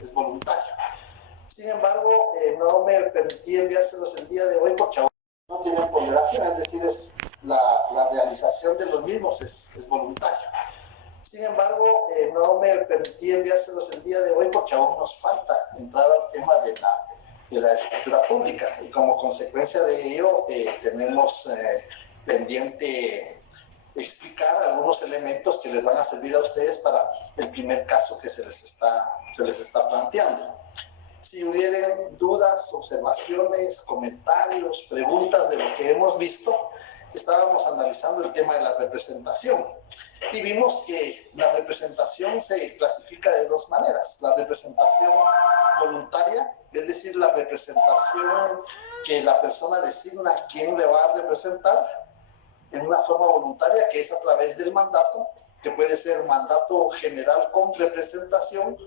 es voluntario. Sin embargo, no me permití enviárselos el día de hoy porque aún no tienen ponderación, es decir, la realización de los mismos es voluntaria. Sin embargo, no me permití enviárselos el día de hoy porque aún nos falta entrar al tema de la escritura pública y como consecuencia de ello tenemos pendiente explicar algunos elementos que les van a servir a ustedes para el primer caso que se les está planteando. Si hubieran dudas, observaciones, comentarios, preguntas de lo que hemos visto, estábamos analizando el tema de la representación y vimos que la representación se clasifica de dos maneras. La representación voluntaria, es decir, la representación que la persona designa a quién le va a representar en una forma voluntaria, que es a través del mandato, que puede ser mandato general con representación,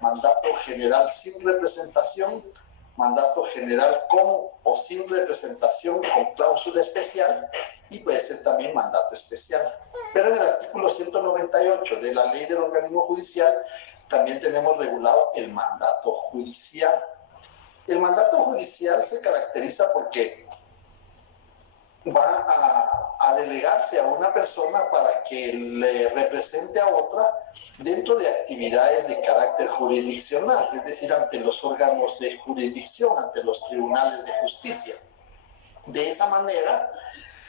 mandato general sin representación, mandato general con o sin representación con cláusula especial y puede ser también mandato especial. Pero en el artículo 198 de la Ley del Organismo Judicial también tenemos regulado el mandato judicial. El mandato judicial se caracteriza porque va a delegarse a una persona para que le represente a otra dentro de actividades de carácter jurisdiccional, es decir, ante los órganos de jurisdicción, ante los tribunales de justicia. De esa manera,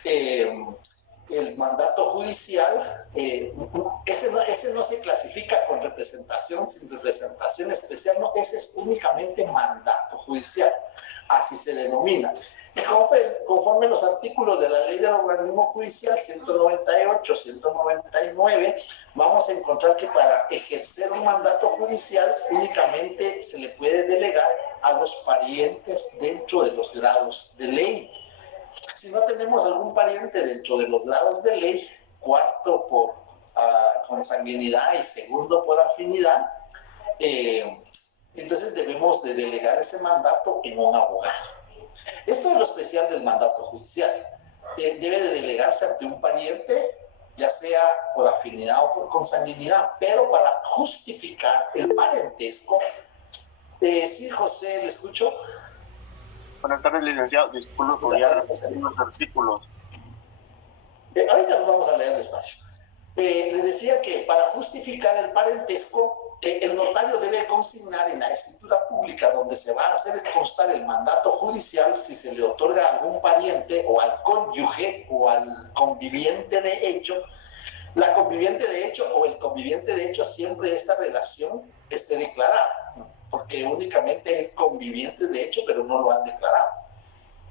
el mandato judicial, ese no se clasifica con representación, sin representación especial, no, ese es únicamente mandato judicial, así se denomina. Y conforme los artículos de la Ley del Organismo Judicial 198, 199, vamos a encontrar que para ejercer un mandato judicial únicamente se le puede delegar a los parientes dentro de los grados de ley. Si no tenemos algún pariente dentro de los grados de ley, cuarto por consanguinidad y segundo por afinidad, entonces debemos de delegar ese mandato en un abogado. Esto es lo especial del mandato judicial. Debe de delegarse ante un pariente, ya sea por afinidad o por consanguinidad, pero para justificar el parentesco. Sí, José, ¿le escucho? Buenas tardes, licenciado. Disculpe, podría repetir los artículos. Ahorita los vamos a leer despacio. Le decía que para justificar el parentesco, el notario debe consignar en la escritura pública donde se va a hacer constar el mandato judicial si se le otorga a algún pariente o al cónyuge o al conviviente de hecho, la conviviente de hecho o el conviviente de hecho siempre esta relación esté declarada, porque únicamente hay convivientes de hecho pero no lo han declarado.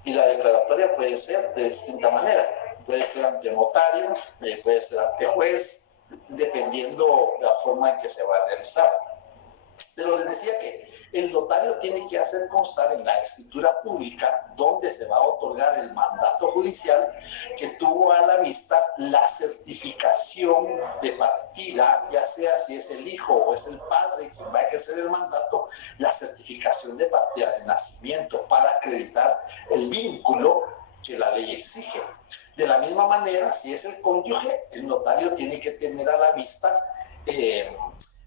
Y la declaratoria puede ser de distinta manera, puede ser ante notario, puede ser ante juez, dependiendo de la forma en que se va a realizar. Pero les decía que el notario tiene que hacer constar en la escritura pública donde se va a otorgar el mandato judicial que tuvo a la vista la certificación de partida, ya sea si es el hijo o es el padre quien va a ejercer el mandato, la certificación de partida de nacimiento para acreditar el vínculo que la ley exige. De la misma manera, si es el cónyuge, el notario tiene que tener a la vista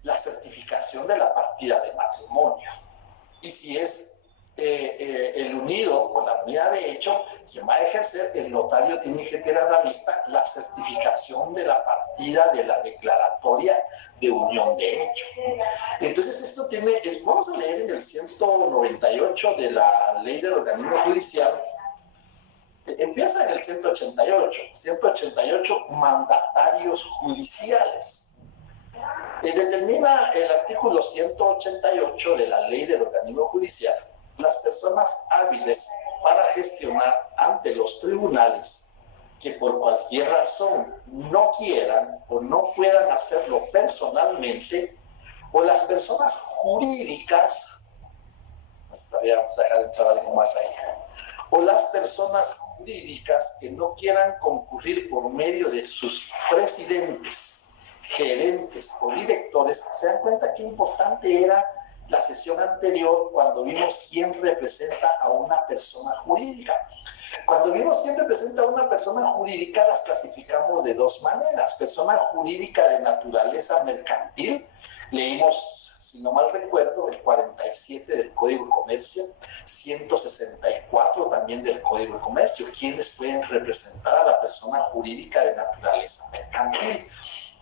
la certificación de la partida de matrimonio. Y si es el unido o la unidad de hecho, quien va a ejercer, el notario tiene que tener a la vista la certificación de la partida de la declaratoria de unión de hecho. Entonces esto tiene, vamos a leer en el 198 de la Ley del Organismo Judicial. Empieza en el 188, mandatarios judiciales. Determina el artículo 188 de la Ley del Organismo Judicial las personas hábiles para gestionar ante los tribunales que por cualquier razón no quieran o no puedan hacerlo personalmente, o las personas jurídicas, vamos a dejar echar algo más ahí, o las personas jurídicas que no quieran concurrir por medio de sus presidentes, gerentes o directores. Se dan cuenta qué importante era la sesión anterior cuando vimos quién representa a una persona jurídica. Cuando vimos quién representa a una persona jurídica, las clasificamos de dos maneras. Persona jurídica de naturaleza mercantil, leímos, si no mal recuerdo, el 47 del Código de Comercio, 164 también del Código de Comercio, quienes pueden representar a la persona jurídica de naturaleza mercantil.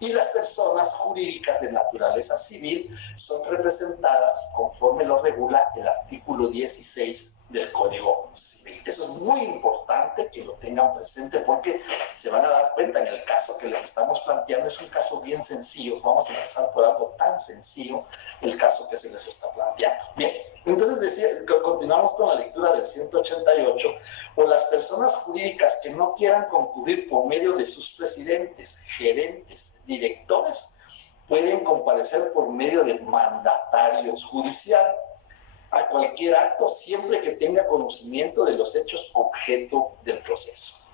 Y las personas jurídicas de naturaleza civil son representadas conforme lo regula el artículo 16 del Código Civil. Eso es muy importante que lo tengan presente porque se van a dar cuenta en el caso que les estamos planteando. Es un caso bien sencillo. Vamos a empezar por algo tan sencillo, el caso que se les está planteando. Bien, entonces continuamos con la lectura del 188. O las personas jurídicas que no quieran concurrir por medio de sus presidentes, gerentes, directores, pueden comparecer por medio de mandatarios judiciales a cualquier acto siempre que tenga conocimiento de los hechos objeto del proceso.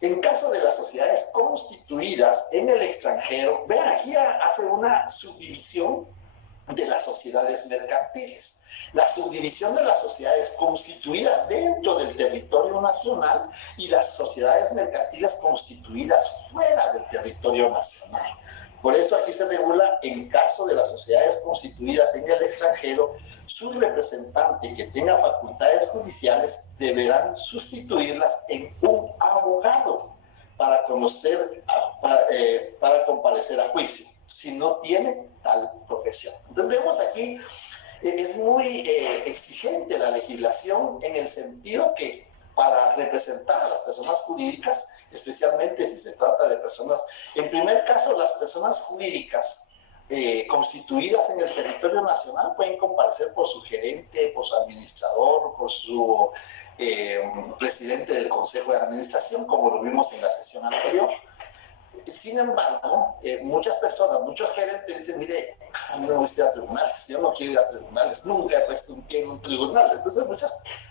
En caso de las sociedades constituidas en el extranjero, vean, aquí hace una subdivisión de las sociedades mercantiles. La subdivisión de las sociedades constituidas dentro del territorio nacional y las sociedades mercantiles constituidas fuera del territorio nacional. Por eso aquí se regula, en caso de las sociedades constituidas en el extranjero, su representante que tenga facultades judiciales deberán sustituirlas en un abogado para comparecer a juicio, si no tiene tal profesión. Entonces vemos aquí, es muy exigente la legislación en el sentido que para representar a las personas jurídicas, especialmente si se trata de personas, en primer caso, las personas jurídicas constituidas en el territorio nacional pueden comparecer por su gerente, por su administrador, por su presidente del Consejo de Administración, como lo vimos en la sesión anterior. Sin embargo, muchas personas, muchos gerentes dicen, mire, a mí no me gusta ir a tribunales, yo no quiero ir a tribunales, nunca he puesto un pie en un tribunal. Entonces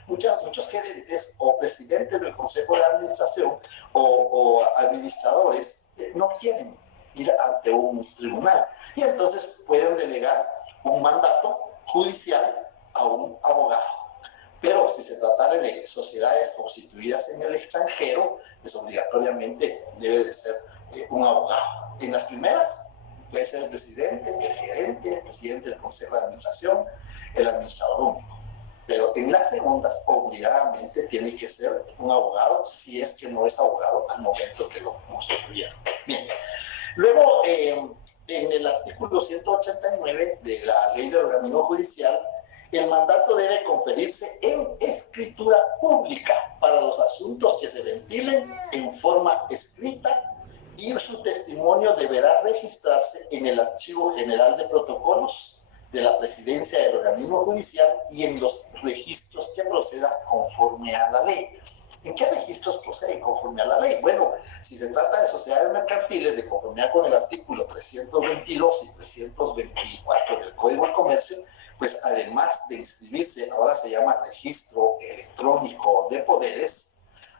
muchos gerentes o presidentes del Consejo de Administración o administradores no quieren ir ante un tribunal y entonces pueden delegar un mandato judicial a un abogado. Pero si se tratara de sociedades constituidas en el extranjero, pues obligatoriamente debe de ser un abogado. En las primeras puede ser el presidente, el gerente, el presidente del Consejo de Administración, el administrador único. Pero en las segundas, obligadamente tiene que ser un abogado, si es que no es abogado al momento que lo constituyeron. Bien. Luego, en el artículo 189 de la Ley del Organismo Judicial, el mandato debe conferirse en escritura pública para los asuntos que se ventilen en forma escrita, y su testimonio deberá registrarse en el Archivo General de Protocolos de la Presidencia del Organismo Judicial y en los registros que procedan conforme a la ley. ¿En qué registros procede conforme a la ley? Bueno, si se trata de sociedades mercantiles, de conformidad con el artículo 322 y 324 del Código de Comercio, pues además de inscribirse, ahora se llama registro electrónico de poderes,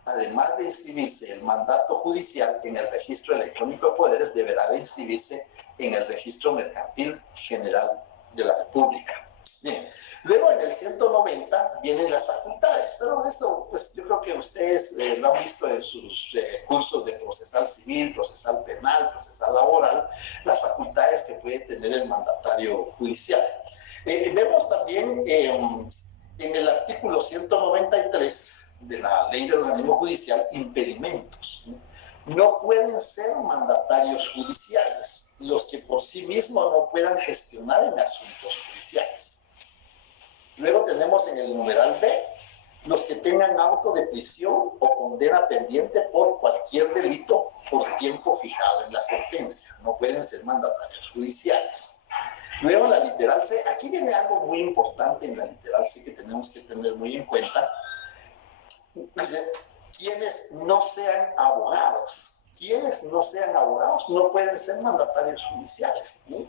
además de inscribirse el mandato judicial en el registro electrónico de poderes, deberá de inscribirse en el registro mercantil general de la República. Bien, luego en el 190 vienen las facultades, pero eso pues yo creo que ustedes lo han visto en sus cursos de procesal civil, procesal penal, procesal laboral, las facultades que puede tener el mandatario judicial. Vemos también en el artículo 193 de la Ley del Organismo Judicial impedimentos. No pueden ser mandatarios judiciales los que por sí mismos no puedan gestionar en asuntos judiciales. Luego tenemos en el numeral B los que tengan auto de prisión o condena pendiente por cualquier delito por tiempo fijado en la sentencia. No pueden ser mandatarios judiciales. Luego la literal C, aquí viene algo muy importante en la literal C que tenemos que tener muy en cuenta. Dice, quienes no sean abogados. Quienes no sean abogados no pueden ser mandatarios judiciales, ¿sí?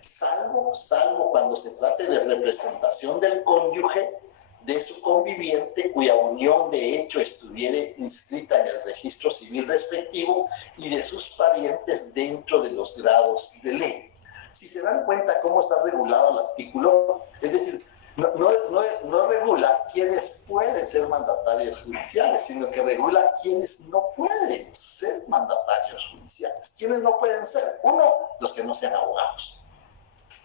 Salvo cuando se trate de representación del cónyuge, de su conviviente, cuya unión de hecho estuviere inscrita en el registro civil respectivo, y de sus parientes dentro de los grados de ley. Si se dan cuenta cómo está regulado el artículo, es decir, no regula quienes pueden ser mandatarios judiciales, sino que regula quienes no pueden ser mandatarios judiciales. ¿Quiénes no pueden ser? Uno, los que no sean abogados.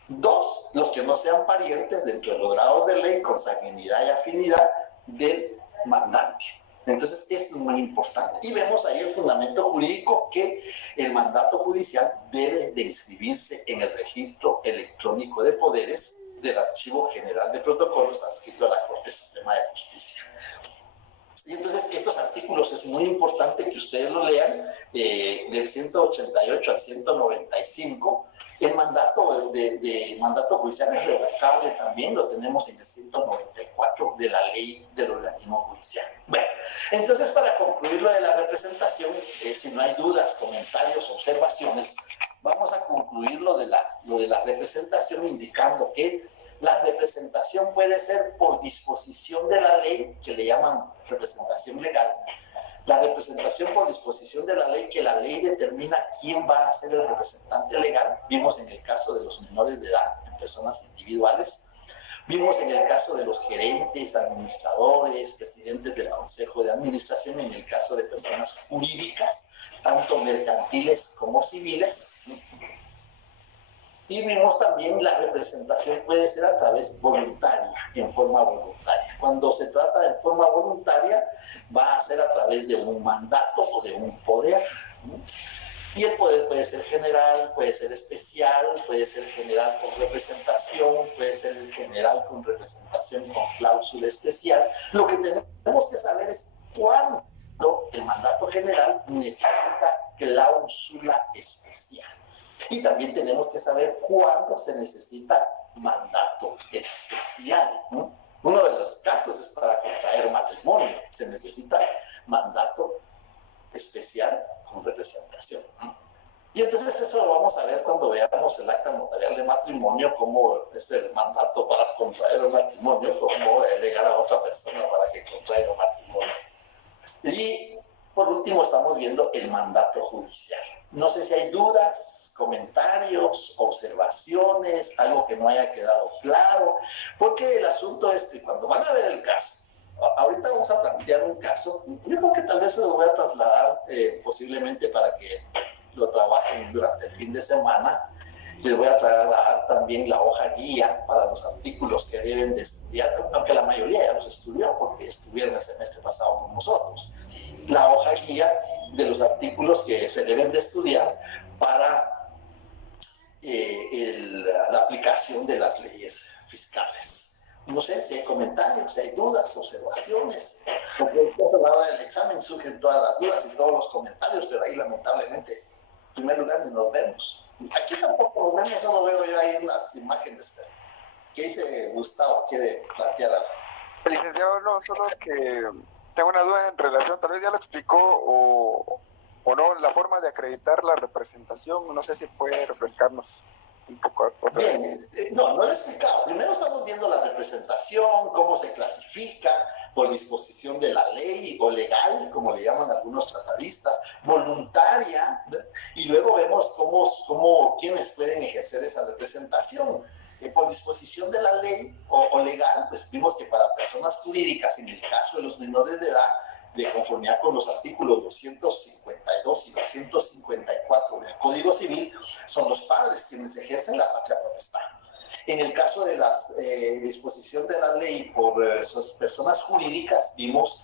Dos, los que no sean parientes dentro de los grados de ley, consanguinidad y afinidad del mandante. Entonces, esto es muy importante. Y vemos ahí el fundamento jurídico que el mandato judicial debe de inscribirse en el registro electrónico de poderes del Archivo General de Protocolos adscrito a la Corte Suprema de Justicia. Y entonces estos artículos es muy importante que ustedes lo lean, del 188 al 195. El mandato de mandato judicial es revocable también, lo tenemos en el 194 de la Ley del Organismo Judicial. Bueno, entonces para concluir lo de la representación, si no hay dudas, comentarios, observaciones, vamos a concluir lo de la representación indicando que la representación puede ser por disposición de la ley, que le llaman representación legal. La representación por disposición de la ley, que la ley determina quién va a ser el representante legal. Vimos en el caso de los menores de edad, en personas individuales. Vimos en el caso de los gerentes, administradores, presidentes del Consejo de Administración, en el caso de personas jurídicas, tanto mercantiles como civiles. Y vimos también la representación puede ser a través voluntaria, en forma voluntaria. Cuando se trata de forma voluntaria, va a ser a través de un mandato o de un poder, ¿no? Y el poder puede ser general, puede ser especial, puede ser general con representación, puede ser general con representación con cláusula especial. Lo que tenemos que saber es cuándo el mandato general necesita cláusula especial. Y también tenemos que saber cuándo se necesita mandato especial, ¿no? Uno de los casos es para contraer matrimonio, se necesita mandato especial con representación, ¿no? Y entonces eso lo vamos a ver cuando veamos el acta notarial de matrimonio, cómo es el mandato para contraer un matrimonio, cómo delegar a otra persona para que contraiga un matrimonio. Y por último estamos viendo el mandato judicial. No sé si hay dudas, comentarios, observaciones, algo que no haya quedado claro, porque el asunto es que cuando van a ver el caso, ahorita vamos a plantear un caso, yo creo que tal vez se lo voy a trasladar posiblemente para que lo trabajen durante el fin de semana. Les voy a trasladar también la hoja guía para los artículos que deben de estudiar, aunque la mayoría ya los estudió porque estuvieron el semestre pasado con nosotros. La hoja guía de los artículos que se deben de estudiar para la aplicación de las leyes fiscales. No sé si hay comentarios, si hay dudas, observaciones, porque después a la hora del examen surgen todas las dudas y todos los comentarios, pero ahí lamentablemente, en primer lugar, ni nos vemos. Aquí tampoco nos vemos, solo veo yo ahí unas imágenes. ¿Qué dice Gustavo? ¿Quiere plantear algo? Licenciado, no, solo que tengo una duda en relación, tal vez ya lo explicó o no, la forma de acreditar la representación, no sé si puede refrescarnos un poco. Bien, no lo he explicado. Primero estamos viendo la representación, cómo se clasifica por disposición de la ley o legal, como le llaman algunos tratadistas, voluntaria, y luego vemos quiénes pueden ejercer esa representación. Por disposición de la ley o legal, pues vimos que para personas jurídicas, en el caso de los menores de edad, de conformidad con los artículos 252 y 254 del Código Civil, son los padres quienes ejercen la patria potestad. En el caso de la disposición de la ley por sus personas jurídicas, vimos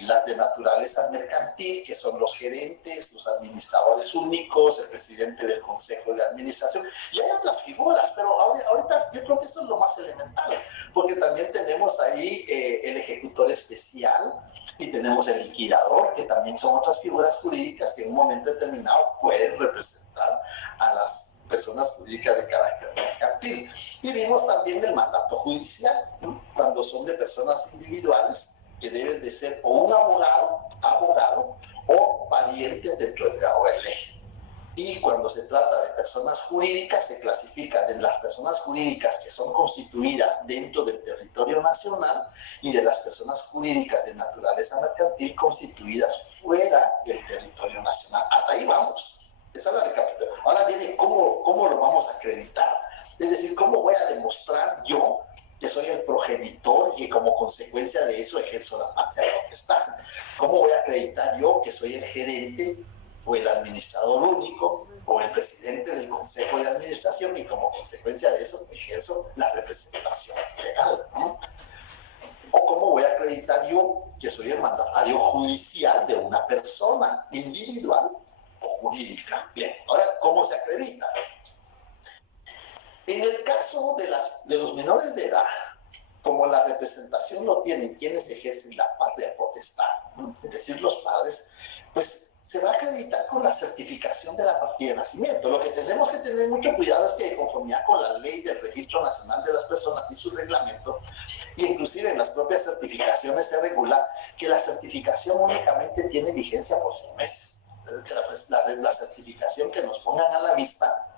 las de naturaleza mercantil, que son los gerentes, los administradores únicos, el presidente del Consejo de Administración, y hay otras figuras, pero ahorita yo creo que eso es lo más elemental, porque también tenemos ahí el ejecutor especial y tenemos el liquidador, que también son otras figuras jurídicas que en un momento determinado pueden representar a las personas jurídicas de carácter mercantil. Y vimos también el mandato judicial, ¿no? Cuando son de personas individuales, que deben de ser o un abogado o parientes dentro del grado de ley. Y cuando se trata de personas jurídicas, se clasifica de las personas jurídicas que son constituidas dentro del territorio nacional y de las personas jurídicas de naturaleza mercantil constituidas fuera del territorio nacional. Hasta ahí vamos. Esa es la recapitulación. Ahora viene cómo lo vamos a acreditar. Es decir, cómo voy a demostrar yo que soy el progenitor y que como consecuencia de eso ejerzo la patria potestad. ¿Cómo voy a acreditar yo que soy el gerente o el administrador único o el presidente del consejo de administración y como consecuencia de eso ejerzo la representación legal, ¿no? O cómo voy a acreditar yo que soy el mandatario judicial de una persona individual o jurídica. Bien, ahora, ¿cómo se acredita? En el caso de los menores de edad, como la representación lo tienen quienes ejercen la patria potestad, es decir, los padres, pues se va a acreditar con la certificación de la partida de nacimiento. Lo que tenemos que tener mucho cuidado es que de conformidad con la ley del Registro Nacional de las Personas y su reglamento, y inclusive en las propias certificaciones se regula que la certificación únicamente tiene vigencia por 6 meses. Es decir, que la certificación que nos pongan a la vista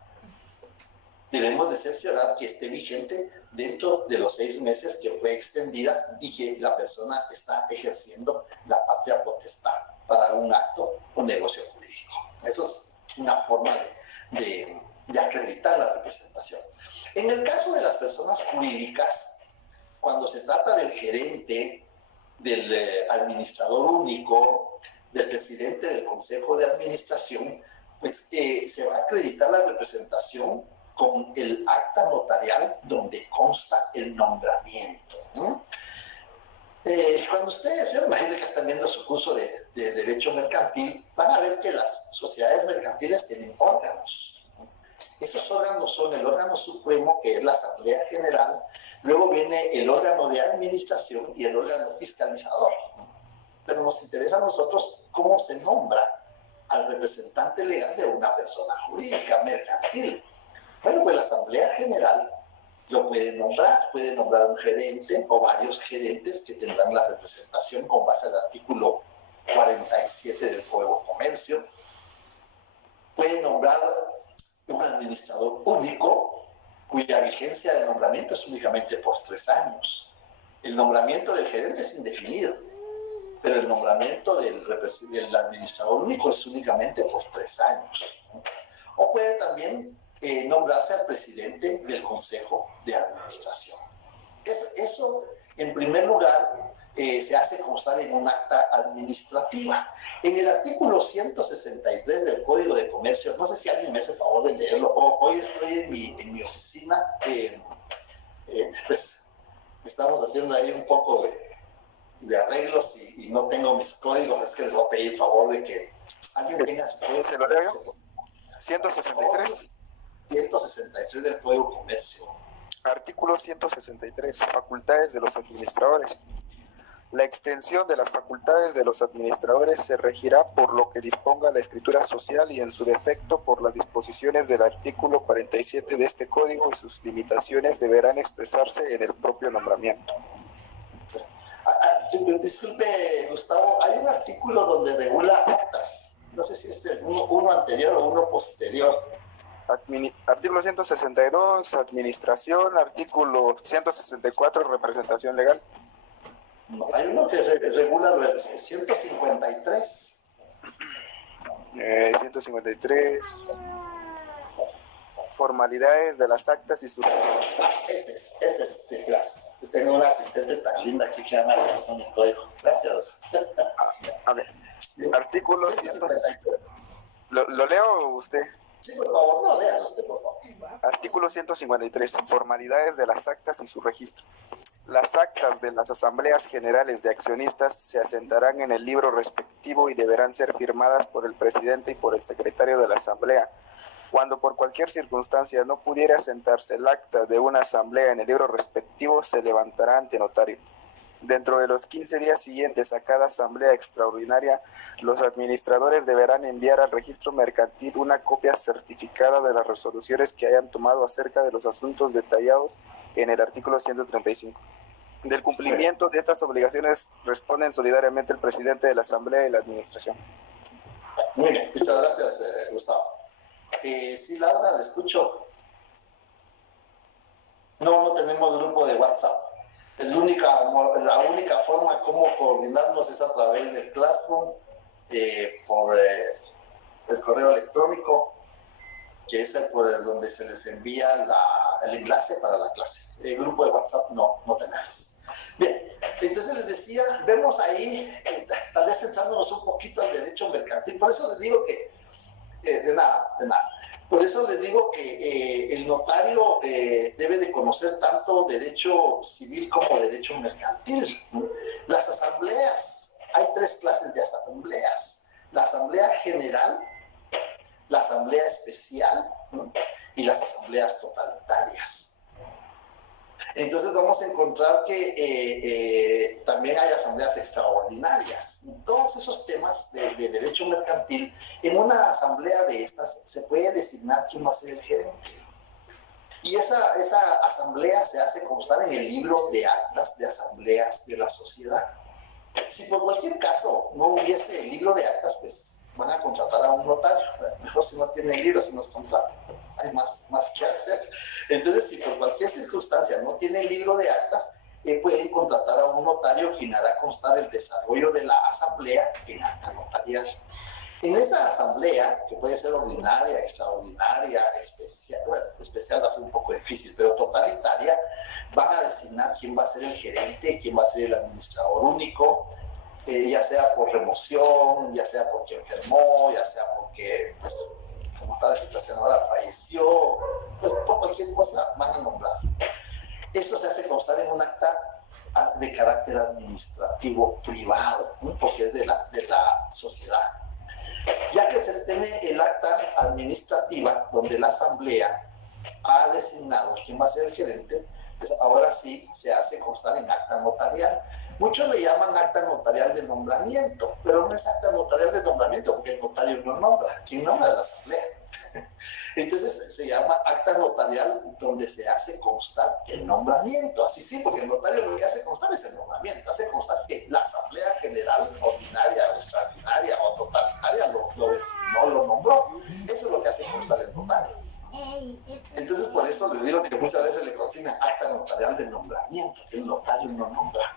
debemos de cerciorar que esté vigente dentro de los 6 meses que fue extendida y que la persona está ejerciendo la patria potestad para un acto o negocio jurídico. Eso es una forma de acreditar la representación. En el caso de las personas jurídicas, cuando se trata del gerente, del administrador único, del presidente del consejo de administración, pues se va a acreditar la representación con el acta notarial donde consta el nombramiento. Cuando ustedes, yo me imagino que están viendo su curso de Derecho Mercantil, van a ver que las sociedades mercantiles tienen órganos. Esos órganos son el órgano supremo, que es la Asamblea General, luego viene el órgano de administración y el órgano fiscalizador. Pero nos interesa a nosotros cómo se nombra al representante legal de una persona jurídica mercantil. Bueno, pues la Asamblea General lo puede nombrar un gerente o varios gerentes que tendrán la representación con base al artículo 47 del Código de Comercio. Puede nombrar un administrador único cuya vigencia de nombramiento es únicamente por 3 años. El nombramiento del gerente es indefinido, pero el nombramiento del administrador único es únicamente por 3 años. O puede también nombrarse al presidente del Consejo de Administración. Eso en primer lugar, se hace constar en un acta administrativa. En el artículo 163 del Código de Comercio, no sé si alguien me hace favor de leerlo, hoy estoy en mi oficina, pues estamos haciendo ahí un poco de arreglos y no tengo mis códigos, es que les voy a pedir favor de que alguien tenga su código. ¿Se lo leo? 163. 163 del Código de Comercio. Artículo 163. Facultades de los administradores. La extensión de las facultades de los administradores se regirá por lo que disponga la escritura social y en su defecto por las disposiciones del artículo 47 de este código y sus limitaciones deberán expresarse en el propio nombramiento. Disculpe, Gustavo, hay un artículo donde regula actas. No sé si es uno anterior o uno posterior. Artículo 162, administración. Artículo 164, representación legal. No, hay uno que regula 153. 153. Formalidades de las actas y sus... Ese es, sí, gracias. Tengo una asistente tan linda aquí que llama la razón del código. Gracias. A ver, artículo 153. ¿Lo leo usted? Sí, por favor, no, léalo usted, por favor. Artículo 153. Formalidades de las actas y su registro. Las actas de las asambleas generales de accionistas se asentarán en el libro respectivo y deberán ser firmadas por el presidente y por el secretario de la asamblea. Cuando por cualquier circunstancia no pudiera asentarse el acta de una asamblea en el libro respectivo, se levantará ante notario. Dentro de los 15 días siguientes a cada asamblea extraordinaria, los administradores deberán enviar al registro mercantil una copia certificada de las resoluciones que hayan tomado acerca de los asuntos detallados en el artículo 135. Del cumplimiento de estas obligaciones responden solidariamente el presidente de la asamblea y la administración. Muy bien, muchas gracias, Gustavo. Sí, Laura, la escucho. No tenemos grupo de WhatsApp. La única forma como coordinarnos es a través del Classroom, por el correo electrónico, que es el por el donde se les envía el enlace para la clase. El grupo de WhatsApp no tenemos. Bien, entonces les decía, vemos ahí, tal vez centrándonos un poquito al derecho mercantil, por eso les digo que, de nada, por eso les digo que el notario debe de conocer tanto derecho civil como derecho mercantil. Las asambleas, hay 3 clases de asambleas: la asamblea general, la asamblea especial, ¿no?, y las asambleas totalitarias. Entonces vamos a encontrar que también hay asambleas extraordinarias. Todos esos temas de derecho mercantil, en una asamblea de estas se puede designar quién va a ser el gerente. Y esa asamblea se hace constar en el libro de actas de asambleas de la sociedad. Si por cualquier caso no hubiese el libro de actas, pues van a contratar a un notario. Mejor si no tienen libro, si nos contratan. Hay más que hacer. Entonces, si por cualquier circunstancia no tienen libro de actas, pueden contratar a un notario quien hará constar el desarrollo de la asamblea en acta notarial. En esa asamblea, que puede ser ordinaria, extraordinaria, especial, bueno, especial va a ser un poco difícil, pero totalitaria, van a designar quién va a ser el gerente, quién va a ser el administrador único, ya sea por remoción, ya sea porque enfermó, ya sea porque, pues, como está la situación ahora, falleció, pues por cualquier cosa van a nombrar. Esto se hace constar en un acta de carácter administrativo privado, ¿no?, porque es de la sociedad. Ya que se tiene el acta administrativa donde la asamblea ha designado quién va a ser el gerente, pues ahora sí se hace constar en acta notarial. Muchos le llaman acta notarial de nombramiento, pero no es acta notarial de nombramiento porque el notario no nombra. ¿Quién nombra? La asamblea. Entonces se llama acta notarial donde se hace constar el nombramiento. Así sí, porque el notario lo que hace constar es el nombramiento. Hace constar que la asamblea general, ordinaria o extraordinaria o totalitaria lo designó, lo nombró. Eso es lo que hace constar el notario. Entonces por eso les digo que muchas veces le consignan acta notarial de nombramiento. El notario no nombra.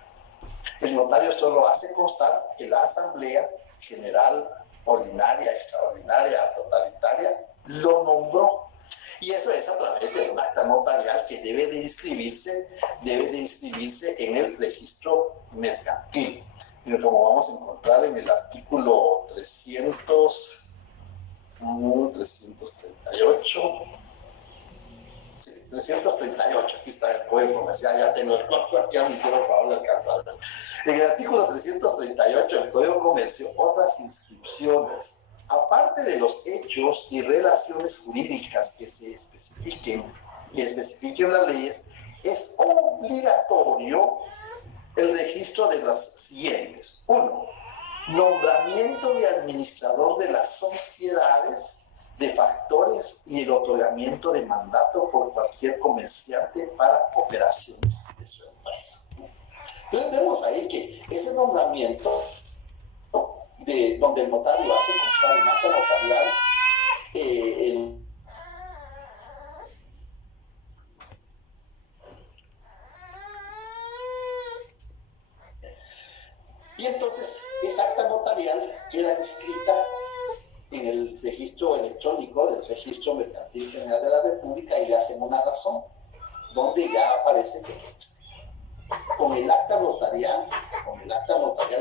El notario solo hace constar que la asamblea general, ordinaria, extraordinaria, totalitaria, lo nombró. Y eso es a través de un acta notarial que debe de inscribirse en el registro mercantil. Y como vamos a encontrar en el artículo 338, aquí está el Código Comercial, ya tengo el código, aquí me hicieron el favor de alcanzarlo. En el artículo 338 del Código de Comercio, otras inscripciones, aparte de los hechos y relaciones jurídicas que se especifiquen las leyes, es obligatorio el registro de las siguientes. 1. Nombramiento de administrador de las sociedades, de factores y el otorgamiento de mandato por cualquier comerciante para operaciones de su empresa. Entonces vemos ahí que ese nombramiento, donde el notario hace constar en acta notarial y entonces esa acta notarial queda inscrita en el registro electrónico del Registro Mercantil General de la República y le hacen una razón, donde ya aparece que con el acta notarial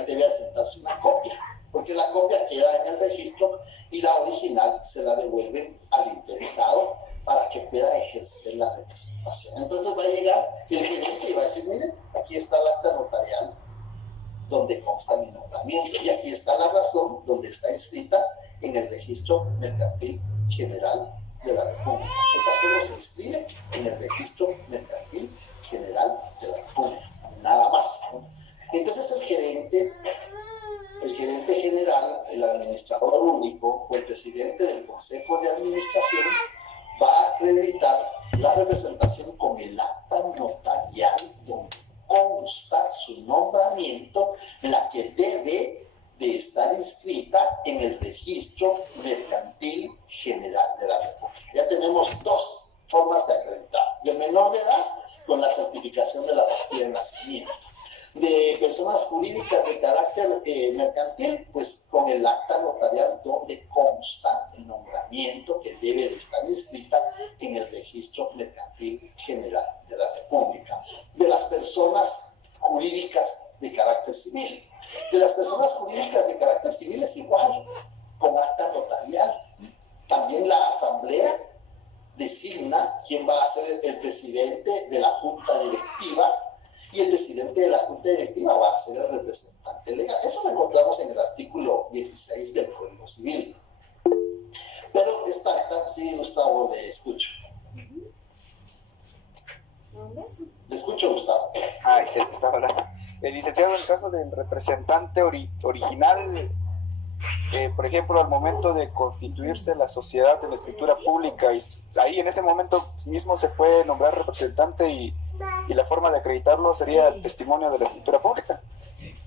debe adjuntarse una copia, porque la copia queda en el registro y la original se la devuelven al interesado para que pueda ejercer la representación. Entonces va a llegar el gerente y va a decir, miren, aquí está el acta notarial donde consta mi nombramiento y aquí está la razón donde está inscrita en el Registro Mercantil General de la República. Esa solo se inscribe en el Registro Mercantil General de la República, nada más, ¿no? Entonces el gerente general, el administrador único o el presidente del Consejo de Administración va a acreditar la representación con el acta notarial donde consta su nombramiento, la que debe de estar inscrita en el Registro Mercantil General de la República. Ya tenemos 2 formas de acreditar. El menor de edad con la certificación de la partida de nacimiento. De personas jurídicas de carácter mercantil, pues con el acta notarial donde consta el nombramiento que debe de estar inscrita en el registro mercantil general de la República. De las personas jurídicas de carácter civil. De las personas jurídicas de carácter civil es igual, con acta notarial. También la asamblea designa quién va a ser el presidente de la junta directiva, y el presidente de la junta directiva va a ser el representante legal. Eso lo encontramos en el artículo 16 del Código Civil. Pero esta acta, sí, Gustavo, le escucho. Le escucho, Gustavo. Está hablando. Licenciado, en el caso del representante original, por ejemplo, al momento de constituirse la sociedad en la escritura pública, y ahí en ese momento mismo se puede nombrar representante y la forma de acreditarlo sería el testimonio de la escritura pública.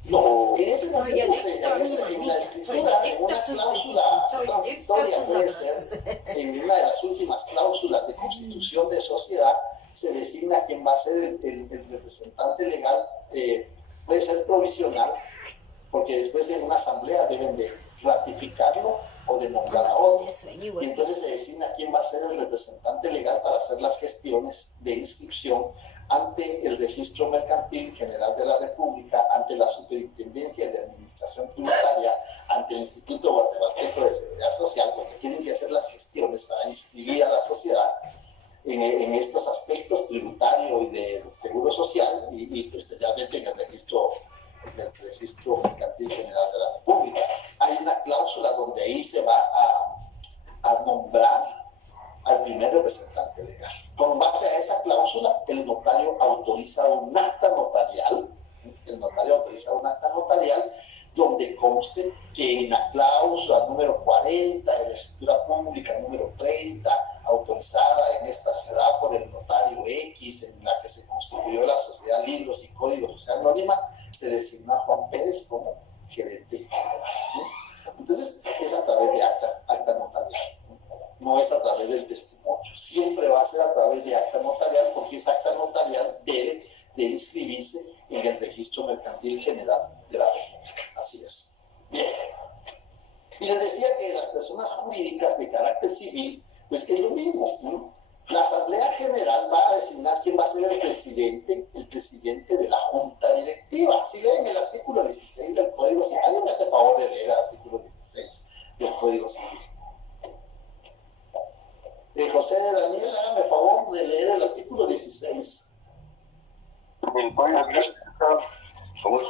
No, en ese momento, en la escritura, en una cláusula transitoria puede ser, en una de las últimas cláusulas de constitución de sociedad, se designa quién va a ser el representante legal, puede ser provisional, porque después en una asamblea deben de ratificarlo o de nombrar a otro. Y entonces se designa quién va a ser el representante legal para hacer las gestiones de inscripción ante el Registro Mercantil General de la República, ante la Superintendencia de Administración Tributaria, ante el Instituto Guatemalteco de Seguridad Social, porque tienen que hacer las gestiones para inscribir a la sociedad en estos aspectos tributario y de seguro social, y especialmente en el registro Mercantil General de la República. Hay una cláusula donde ahí se va a nombrar al primer representante legal. Con base a esa cláusula, el notario autoriza un acta notarial, donde conste que en la cláusula número 40 de la escritura pública, número 30, autorizada en esta ciudad por el notario X, en la que se constituyó la Sociedad Libros y Código Social Anónima, se designa a Juan Pérez como gerente general, ¿no? Entonces, es a través de acta notarial, no es a través del testimonio. Siempre va a ser a través de acta notarial, porque esa acta notarial debe de inscribirse en el Registro Mercantil General de la República. Así es. Bien. Y les decía que las personas jurídicas de carácter civil, pues que es lo mismo, ¿no? La Asamblea General va a designar quién va a ser el presidente de la Junta Directiva. Si leen el artículo 16 del Código Civil, alguien me hace favor de leer el artículo 16 del Código Civil. José de Daniel, hágame favor de leer el artículo 16. Del Código Civil. ¿Cómo es?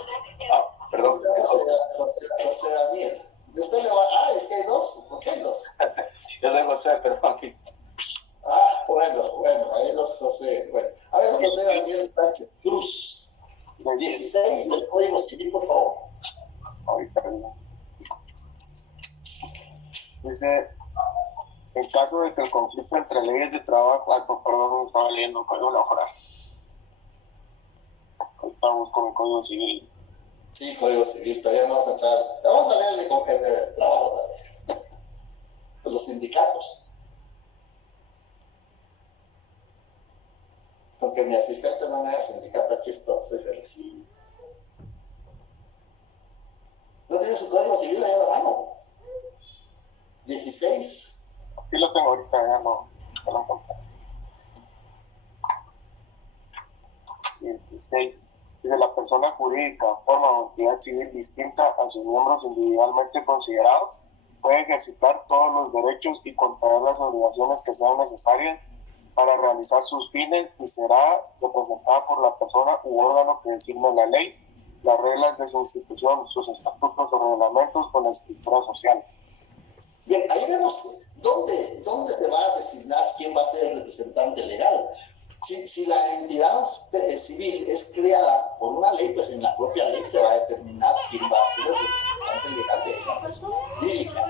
Perdón. José Daniel. Después le va. Es que hay dos. ¿Por qué hay dos? Yo soy José, perdón. Bueno, hay dos José. Bueno, a ver, José Daniel Sánchez Cruz. 16 del Código Civil, por favor. Ahorita. Dice, en caso de que el conflicto entre leyes de trabajo, perdón, estaba leyendo el código laboral. Estamos con el Código Civil. Sí, Código Civil, todavía no vamos a entrar. Vamos a leer el de trabajo también. Los sindicatos. Porque mi asistente no me da sindicato, aquí estoy, soy feliz. ¿No tiene su Código Civil ahí a la mano? 16. Sí lo tengo ahorita, ya no. 16. Dice, la persona jurídica, forma o entidad civil distinta a sus miembros individualmente considerados, puede ejercitar todos los derechos y contraer las obligaciones que sean necesarias para realizar sus fines, y será representada por la persona u órgano que designe la ley, las reglas de su institución, sus estatutos o reglamentos con la escritura social. Bien, ahí vemos dónde se va a designar quién va a ser el representante legal. Si la entidad civil es creada por una ley, pues en la propia ley se va a determinar quién va a ser el representante legal de esa persona jurídica.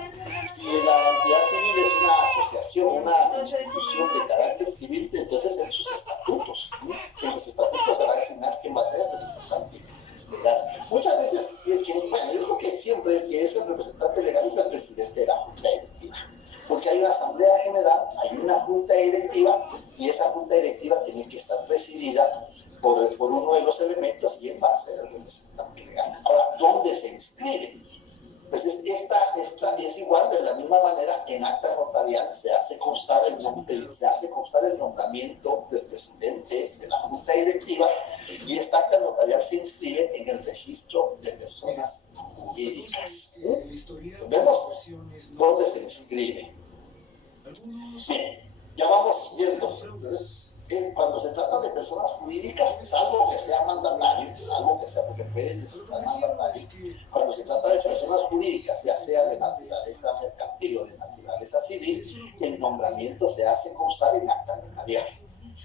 Si la entidad civil es una asociación, una institución de carácter civil, entonces en sus estatutos, ¿no? En los estatutos se va a designar quién va a ser el representante legal. Muchas veces, yo creo que siempre el que es el representante legal es el presidente de la Junta Directiva. Porque hay una asamblea general, hay una junta directiva, y esa junta directiva tiene que estar presidida por uno de los los elementos y él va a ser el representante legal. Ahora, ¿dónde se inscribe? Pues esta es igual, de la misma manera, en acta notarial se hace constar el nombramiento del presidente de la junta directiva, y esta acta notarial se inscribe en el registro de personas jurídicas. ¿Vemos dónde se inscribe? Bien, ya vamos viendo. Entonces, cuando se trata de personas jurídicas, salvo que sea mandatario, salvo que sea, porque pueden designar mandatario. Cuando se trata de personas jurídicas, ya sea de naturaleza mercantil o de naturaleza civil, el nombramiento se hace constar en acta notarial.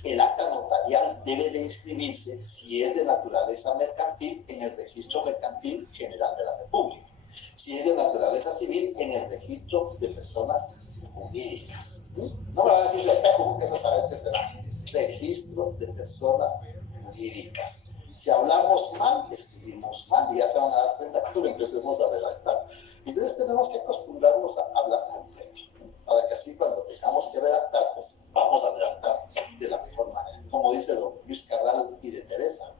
El acta notarial debe de inscribirse, si es de naturaleza mercantil, en el registro mercantil general de la República. Si es de naturaleza civil, en el registro de personas jurídicas. No me van a decir reflejo, porque eso saben que será registro de personas jurídicas. Si hablamos mal, escribimos mal, y ya se van a dar cuenta cuando empecemos a redactar. Entonces tenemos que acostumbrarnos a hablar completo, para que así cuando tengamos que redactar, pues vamos a redactar de la mejor manera. Como dice don Luis Carral y de Teresa,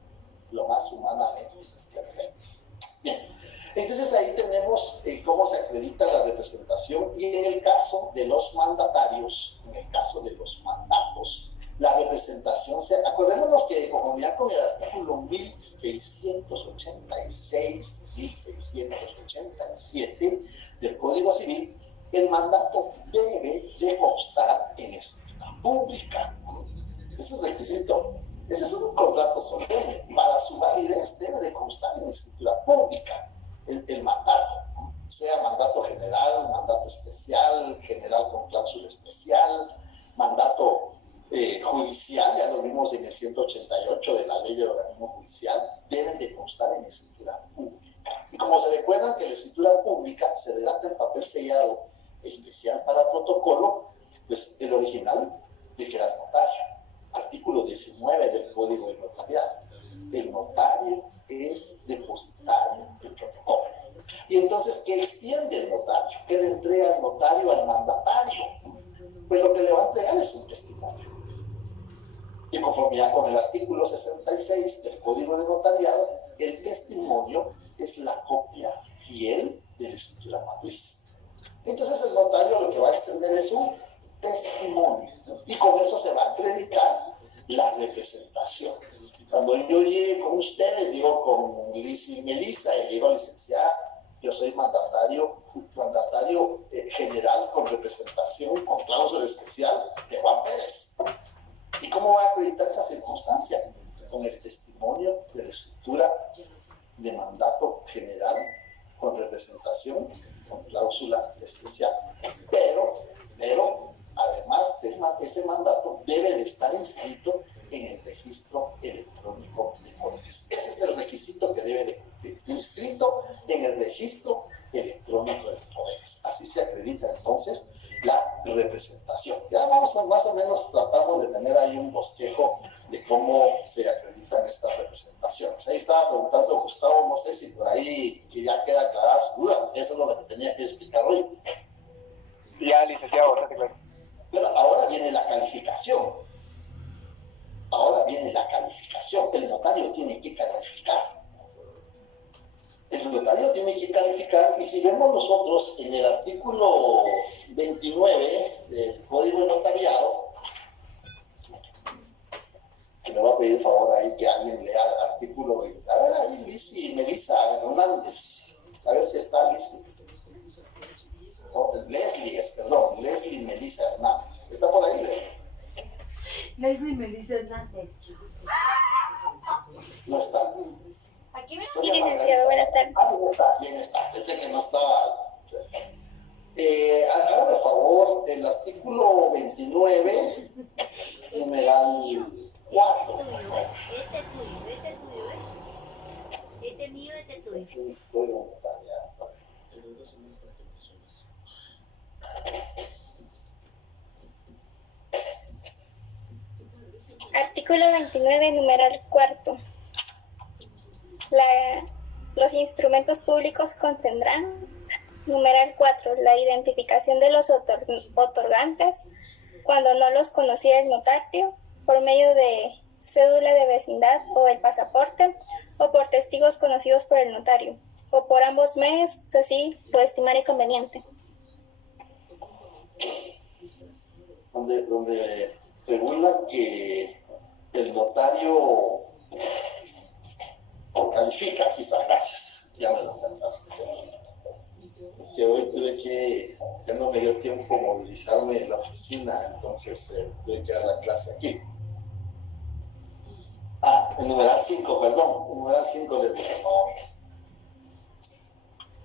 lo más humanamente perfecto. Bien, entonces ahí tenemos cómo se acredita la representación, y en el caso de los mandatarios, en el caso de los mandatos, la representación acordémonos que de conformidad con el artículo 1687 del Código Civil, el mandato debe de constar en escritura pública. Ese es requisito. Ese es un contrato solemne. Para su validez debe de constar en escritura pública el mandato, sea mandato general, mandato especial, general con cláusula especial, mandato judicial, ya lo vimos en el 188 de la ley del organismo judicial, deben de constar en escritura pública. Y como se recuerdan que la escritura pública se redacta en papel sellado especial para protocolo, pues el original le queda al notario. Artículo 19 del Código de Notariado. El notario es depositario del protocolo. Y entonces, ¿qué extiende el notario? ¿Qué le entrega el notario al mandatario? Pues lo que le va a entregar es un testimonio. Y conformidad con el artículo 66 del Código de Notariado, el testimonio es la copia fiel de la escritura matriz. Entonces el notario lo que va a extender es un testimonio, ¿no? Y con eso se va a acreditar la representación. Cuando yo llegue con ustedes, digo con Liz y Melissa, y digo, licenciada, yo soy mandatario general con representación, con cláusula especial de Juan Pérez. ¿Y cómo va a acreditar esa circunstancia? Con el testimonio de la escritura de mandato general con representación, con cláusula especial. Pero además de ese mandato debe de estar inscrito en el registro electrónico de poderes. Ese es el requisito que debe de cumplir, inscrito en el registro electrónico de poderes. Así se acredita entonces la representación. Ya vamos a más o menos, tratamos de tener ahí un bosquejo de cómo se acreditan estas representaciones. Ahí estaba preguntando Gustavo, no sé si por ahí que ya queda aclarada su duda, eso es lo que tenía que explicar hoy. Ya, licenciado, bastante claro. Pero ahora viene la calificación. El notario tiene que calificar. Y si vemos nosotros en el artículo 29 del Código de Notariado, que me va a pedir el favor ahí que alguien lea el artículo 20. A ver ahí, Liz y Melissa Hernández. A ver si está Liz. Leslie Melissa Hernández. ¿Está por ahí, Leslie? Leslie Melissa Hernández. No está. Aquí me Sí, licenciado, buenas tardes. Bien está. Pensé que no estaba. Hágame por favor, el artículo 29, numeral 4. Este es mío, este es tuyo. Voy a votar ya. Artículo 29, numeral 4. Los instrumentos públicos contendrán, numeral 4, la identificación de los otorgantes cuando no los conociera el notario, por medio de cédula de vecindad o el pasaporte, o por testigos conocidos por el notario, o por ambos medios, así lo estimare conveniente. Donde regula que el notario califica. Aquí está, gracias, ya me lo alcanzaste. Es que hoy ya no me dio tiempo movilizarme en la oficina, entonces tuve que dar la clase aquí. El numeral 5, perdón, el numeral 5 les dije,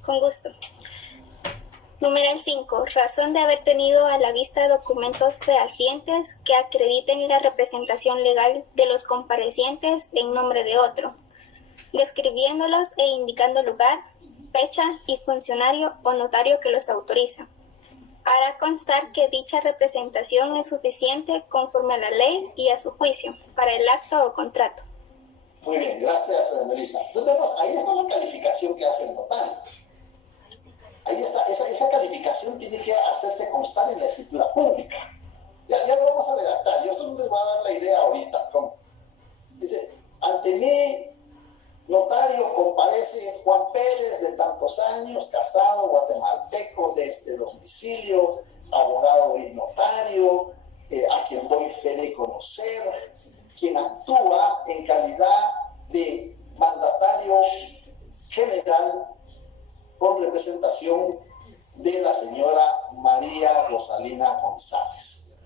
Con gusto. Numeral 5. Razón de haber tenido a la vista documentos fehacientes que acrediten la representación legal de los comparecientes en nombre de otro, describiéndolos e indicando lugar, fecha y funcionario o notario que los autoriza. Hará constar que dicha representación es suficiente conforme a la ley y a su juicio para el acto o contrato. Muy bien, gracias, Melissa. Entonces, ahí está la calificación que hace el notario. Ahí está, esa calificación tiene que hacerse constar en la escritura pública. Ya lo vamos a redactar, yo solo les voy a dar la idea ahorita. ¿Cómo? Dice, ante mí, notario, comparece Juan Pérez, de tantos años, casado, guatemalteco, de este domicilio, abogado y notario, a quien doy fe de conocer, quien actúa en calidad de mandatario general con representación de la señora María Rosalina González.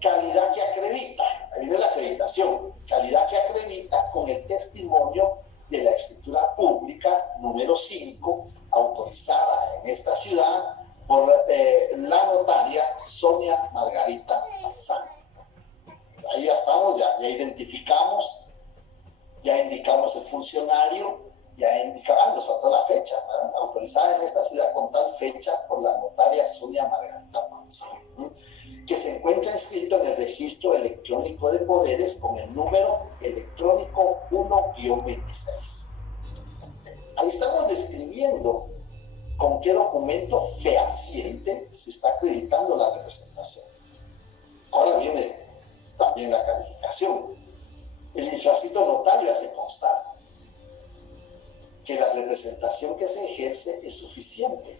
Calidad que acredita, ahí viene la acreditación, calidad que acredita con el testimonio de la escritura pública número 5, autorizada en esta ciudad por la notaria Sonia Margarita Manzano. Ahí ya estamos, ya identificamos, ya indicamos el funcionario, ya indicamos, nos faltó la fecha, ¿verdad? Autorizada en esta ciudad con tal fecha por la notaria Sonia Margarita Manzano, que se encuentra inscrito en el registro electrónico de poderes con el número electrónico 1-26. Ahí estamos describiendo con qué documento fehaciente se está acreditando la representación. Ahora viene también la calificación. El infrascrito notario hace constar que la representación que se ejerce es suficiente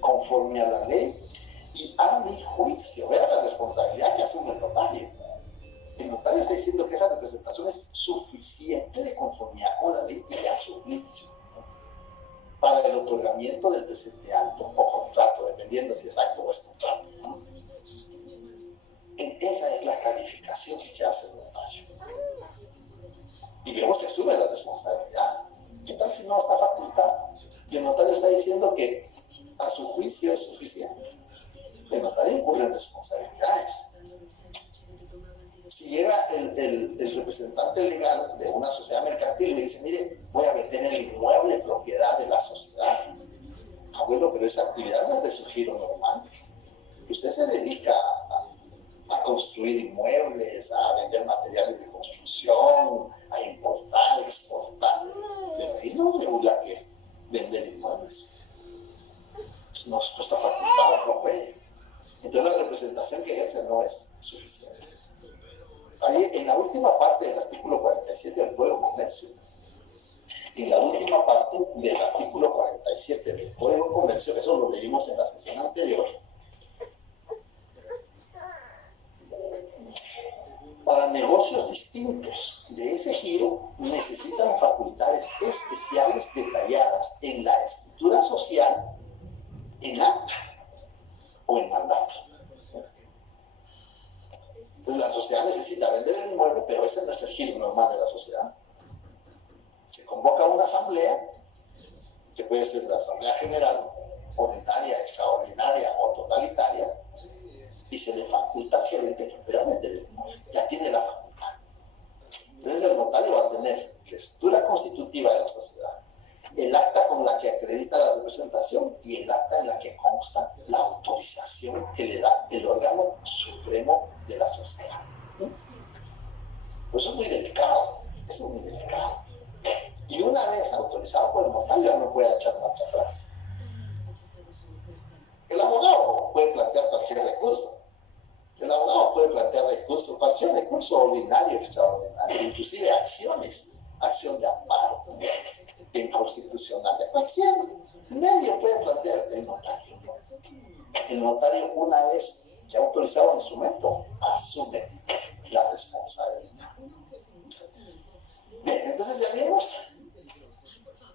conforme a la ley y a mi juicio. Vea la responsabilidad que asume el notario. El notario está diciendo que esa representación es suficiente de conformidad con la ley y a su juicio para el otorgamiento del presente acto o contrato, dependiendo si es acto o es contrato, ¿no? Esa es la calificación que hace el notario. Y vemos que asume la responsabilidad. ¿Qué tal si no está facultado? Y el notario está diciendo que a su juicio es suficiente. El notario incurre en responsabilidades. Si llega el representante legal de una sociedad mercantil y le dice, mire, voy a vender el inmueble propiedad de la sociedad. Bueno, pero esa actividad no es de su giro normal. Usted se dedica a construir inmuebles, a vender materiales de construcción, a importar, exportar. Pero ahí no regula que es vender inmuebles. No está facultado, no puede. Entonces la representación que ejerce no es suficiente. Ahí, en la última parte del artículo 47 del Código de Comercio, en la última parte del artículo 47 del Código de Comercio, eso lo leímos en la sesión anterior, para negocios distintos de ese giro necesitan facultades especiales detalladas en la escritura social, en acta o en mandato. Entonces la sociedad necesita vender el inmueble, pero ese no es el giro normal de la sociedad. Se convoca una asamblea, que puede ser la asamblea general, ordinaria, extraordinaria o totalitaria, y se le faculta al gerente que pueda vender el inmueble. Ya tiene la facultad. Entonces el notario va a tener la escritura constitutiva de la sociedad, el acta con la que acredita la representación y el acta en la que consta la autorización que le da el órgano supremo de la sociedad. Pues eso es muy delicado. Eso es muy delicado. Y una vez autorizado por el notario, ya no puede echar marcha atrás. El abogado puede plantear cualquier recurso. El abogado puede plantear recurso, cualquier recurso ordinario, acciones, acción de amparo, de inconstitucional, de cualquier medio puede plantear el notario, ¿no? El notario, una vez que ha autorizado el instrumento, asume la responsabilidad. Bien, entonces ya vimos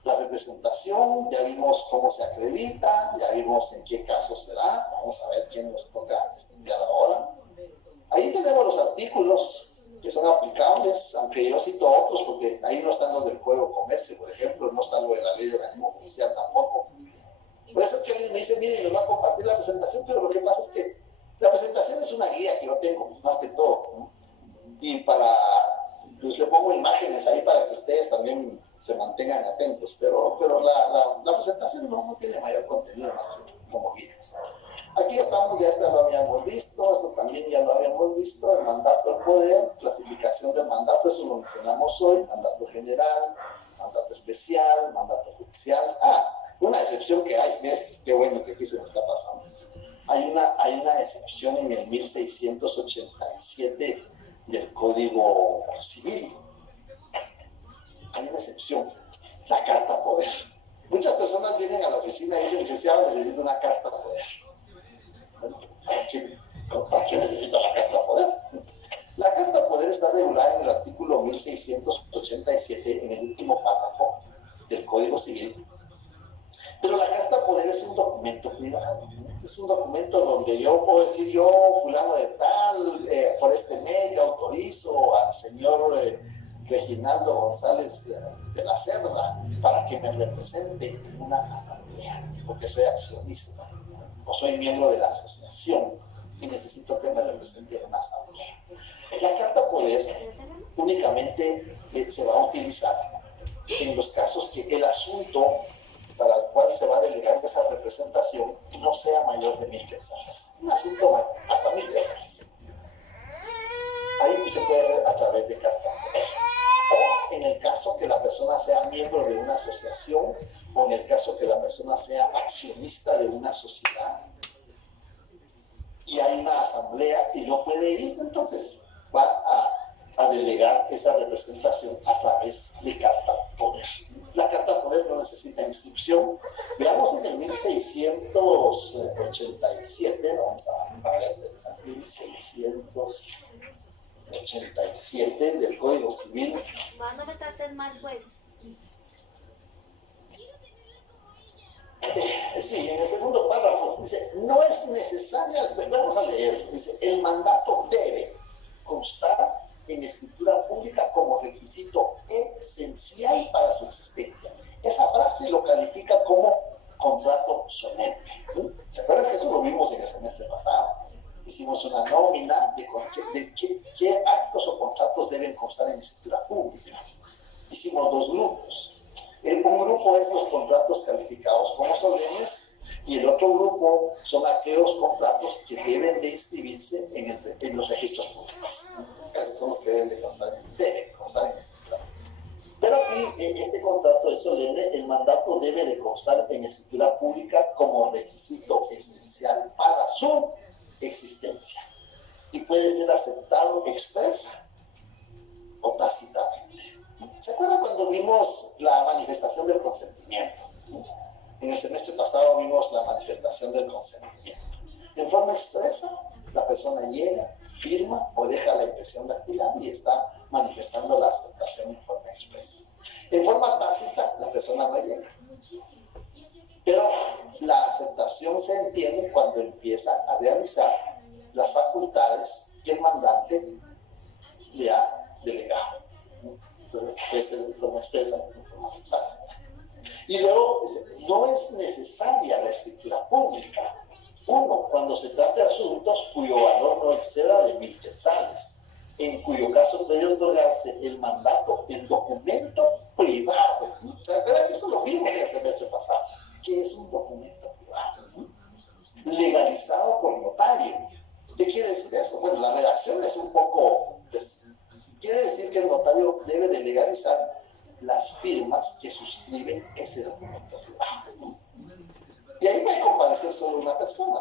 la representación, ya vimos cómo se acredita, ya vimos en qué caso se da. Vamos a ver quién nos toca estudiar ahora. Ahí tenemos los artículos que son aplicables, aunque yo cito otros porque ahí no están los del Código de Comercio, por ejemplo, no está lo de la ley de organismo judicial tampoco. Por eso es que alguien me dice, mire, les va a compartir la presentación, pero lo que pasa es que la presentación es una guía que yo tengo, más que todo, ¿no? Y pues le pongo imágenes ahí para que ustedes también se mantengan atentos, pero la presentación no tiene mayor contenido más que como guía. Aquí estamos, ya esto lo habíamos visto, esto también ya lo habíamos visto, el mandato del poder, clasificación del mandato, eso lo mencionamos hoy, mandato general, mandato especial, mandato judicial. Una excepción que hay, miren, qué bueno que aquí se me está pasando. Hay una excepción en el 1687 del Código Civil. Hay una excepción, la carta poder. Muchas personas vienen a la oficina y dicen, licenciado, necesito una carta poder. ¿Para qué necesita la carta poder? La carta poder está regulada en el artículo 1687, en el último párrafo del Código Civil. Pero la carta poder es un documento privado. Es un documento donde yo puedo decir, yo, fulano de tal, por este medio autorizo al señor Reginaldo González de la Cerda para que me represente en una asamblea, porque soy accionista o soy miembro de la asociación y necesito que me represente en una asamblea. La carta poder únicamente se va a utilizar en los casos que el asunto para el cual se va a delegar esa representación no sea mayor de 1,000 quetzales. Un asunto hasta 1,000 quetzales. Ahí se puede hacer a través de carta. O en el caso que la persona sea miembro de una asociación, o en el caso que la persona sea accionista de una sociedad, y hay una asamblea y no puede ir, entonces va a delegar esa representación a través de carta poder. La carta poder no necesita inscripción. Veamos en el 1687, vamos a ver, 1687 del Código Civil. No me traten mal, pues. Sí, en el segundo párrafo dice, no es necesaria, vamos a leer, dice, el mandato debe constar en escritura pública como requisito esencial para su existencia. Esa frase lo califica como contrato solemne. ¿Se acuerdan que eso lo vimos en el semestre pasado? Hicimos una nómina de qué actos o contratos deben constar en escritura pública. Hicimos 2 grupos. Un grupo es los contratos calificados como solemnes y el otro grupo son aquellos contratos que deben de inscribirse en los registros públicos. Esos son los que deben constar en escritura. Pero aquí este contrato es solemne, el mandato debe de constar en escritura pública como requisito esencial para su existencia y puede ser aceptado expresa o tácitamente. ¿Se acuerdan cuando vimos la manifestación del consentimiento? En el semestre pasado vimos la manifestación del consentimiento. En forma expresa, la persona llega, firma o deja la impresión dactilar y está manifestando la aceptación en forma expresa. En forma tácita, la persona no llega. Pero la aceptación se entiende cuando empieza a realizar las facultades que el mandante le ha delegado. Entonces puede ser de forma expresa o de forma tácita. Y luego, no es necesaria la escritura pública. 1, cuando se trata de asuntos cuyo valor no exceda de 1,000 quetzales, en cuyo caso puede otorgarse el mandato en documento privado. ¿Se acuerdan que eso lo vimos en el semestre pasado? ¿Qué es un documento privado? Legalizado por notario. ¿Qué quiere decir eso? Bueno, la redacción es un poco... quiere decir que el notario debe de legalizar las firmas que suscriben ese documento privado. Y ahí puede comparecer solo una persona.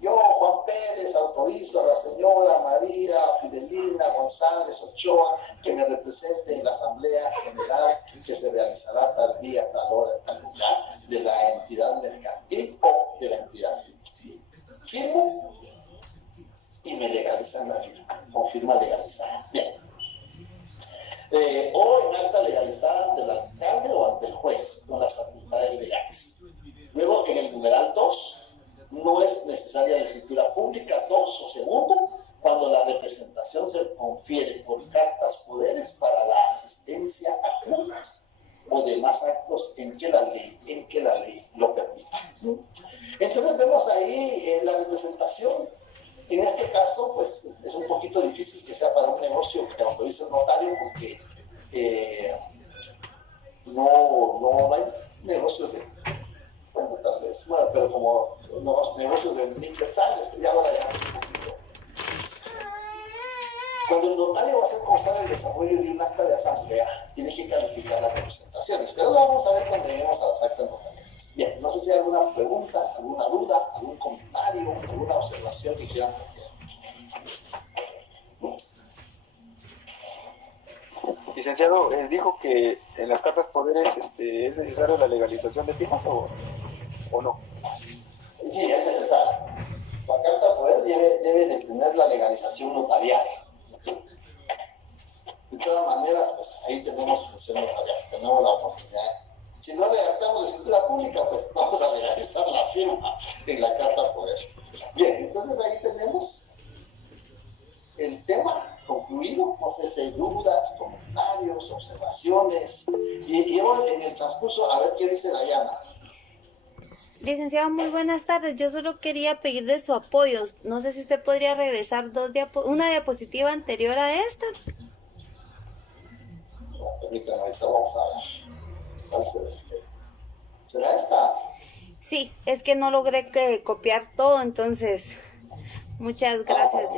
Yo, Juan Pérez, autorizo a la señora María Fidelina González Ochoa que me represente en la Asamblea General que se realizará tal día, tal hora, tal lugar de la entidad mercantil o de la entidad civil. Firmo y me legalizan la firma, con firma legalizada. Bien. O en acta legalizada ante el alcalde o ante el juez, con las facultades legales. Luego, en el numeral 2, no es necesaria la escritura pública. 2 o segundo, cuando la representación se confiere por cartas poderes para la asistencia a juntas o demás actos en que la ley lo permita. Entonces vemos ahí la representación. En este caso, pues es un poquito difícil que sea para un negocio que autorice el notario porque no hay negocios de, bueno, tal vez, bueno, pero como los negocios de mil quetzales, y ahora ya es un poquito. Cuando el notario va a hacer constar el desarrollo de un acta de asamblea, tiene que calificar las representaciones, pero lo vamos a ver cuando lleguemos a las actas notariales. Bien, no sé si hay alguna pregunta, alguna duda, algún comentario, alguna observación que quieran plantear. Licenciado, dijo que en las cartas poderes es necesario la legalización de firmas o no. Sí, es necesario. La carta poder debe de tener la legalización notarial. De todas maneras, pues ahí tenemos función notarial, tenemos la oportunidad. Si no redactamos la escritura pública, pues vamos a legalizar la firma en la carta poder. Bien, entonces ahí tenemos el tema concluido. No sé si hay dudas, comentarios, observaciones. Y yo en el transcurso, a ver qué dice Dayana. Licenciado, muy buenas tardes. Yo solo quería pedirle su apoyo. No sé si usted podría regresar una diapositiva anterior a esta. No, permítame, ahorita vamos a ver. ¿Cuál será esta? Sí, es que no logré copiar todo, entonces muchas gracias.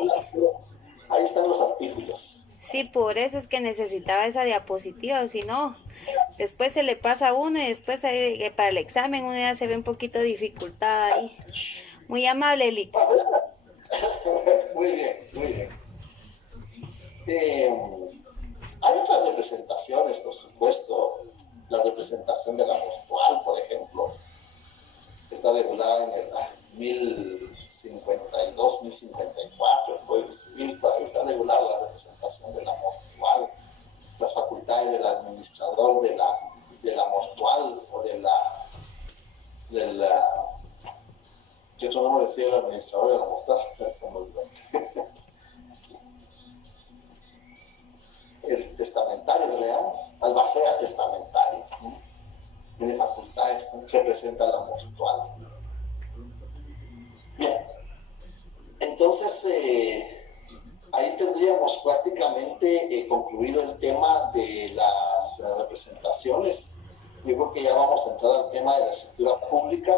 Ahí están los artículos. Sí, por eso es que necesitaba esa diapositiva, o si no, después se le pasa a uno y después para el examen uno ya se ve un poquito dificultad ahí. Muy amable, Lick. Muy bien, muy bien. Hay otras representaciones, por supuesto. La representación de la virtual, por ejemplo, está regulada en el 1052, 1054, el Código Civil. Por ahí está regulada la representación de la mortual, las facultades del administrador de la mortual o de la ¿qué otro nombre decía el administrador de la mortual? Se me olvidó. El testamentario, que le llaman, albacea testamentario, ¿no? Tiene facultades, ¿no? Representa la mortual. Bien, entonces ahí tendríamos prácticamente concluido el tema de las representaciones. Yo creo que ya vamos a entrar al tema de la escritura pública.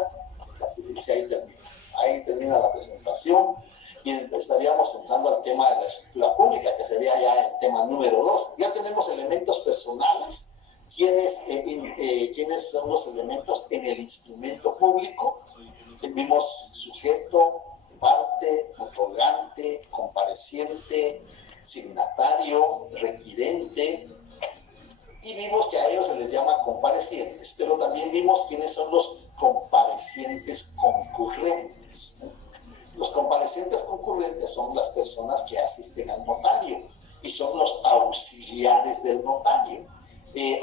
Ahí termina la presentación y estaríamos entrando al tema de la escritura pública, que sería ya el tema número 2. Ya tenemos elementos personales. ¿Quiénes son los elementos en el instrumento público? Vimos sujeto, parte, otorgante, compareciente, signatario, requirente, y vimos que a ellos se les llama comparecientes, pero también vimos quiénes son los comparecientes concurrentes. Los comparecientes concurrentes son las personas que asisten al notario y son los auxiliares del notario.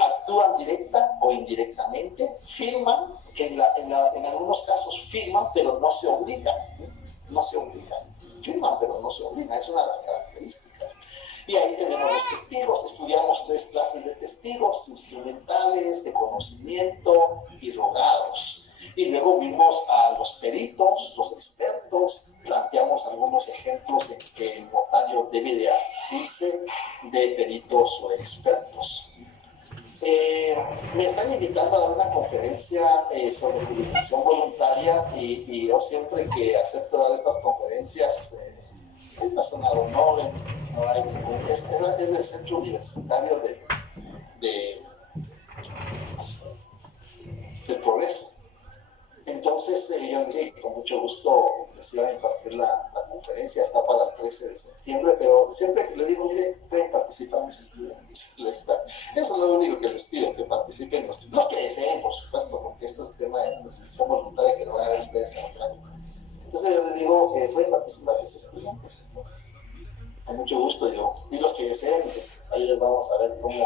Actúan directa o indirectamente, firman, en algunos casos firman, pero no se obligan, firman, pero no se obligan, es una de las características. Y ahí tenemos los testigos. Estudiamos 3 clases de testigos: instrumentales, de conocimiento y rogados. Y luego vimos a los peritos, los expertos. Planteamos algunos ejemplos en que el notario debe de asistirse de peritos o expertos. Me están invitando a dar una conferencia sobre jurisdicción voluntaria y yo siempre que acepto dar estas conferencias es persona de honor, no hay ningún, es del Centro Universitario del Progreso. Entonces yo dije que con mucho gusto les iba a impartir les pido que participen los que deseen, por supuesto, porque este es tema de participación voluntaria que lo van a ver ustedes en otra época. Entonces yo les digo, pueden participar los estudiantes, entonces, con mucho gusto yo. Y los que deseen, pues ahí les vamos a ver cómo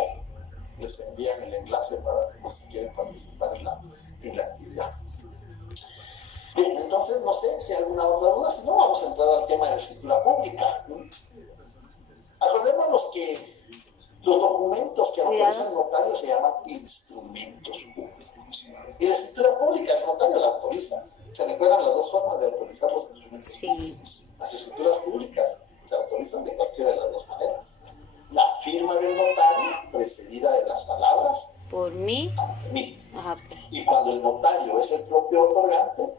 les envían el enlace para que si quieren participar en la actividad. Bien, entonces no sé si hay alguna otra duda, si no vamos a entrar al tema de la escritura pública. Acordémonos que los documentos que autoriza el notario se llaman instrumentos públicos. Y la escritura pública el notario la autoriza. ¿Se recuerdan las dos formas de autorizar los instrumentos públicos? Las escrituras públicas se autorizan de cualquiera de las dos maneras. La firma del notario precedida de las palabras por mí. Ante mí. Ajá, pues. Y cuando el notario es el propio otorgante,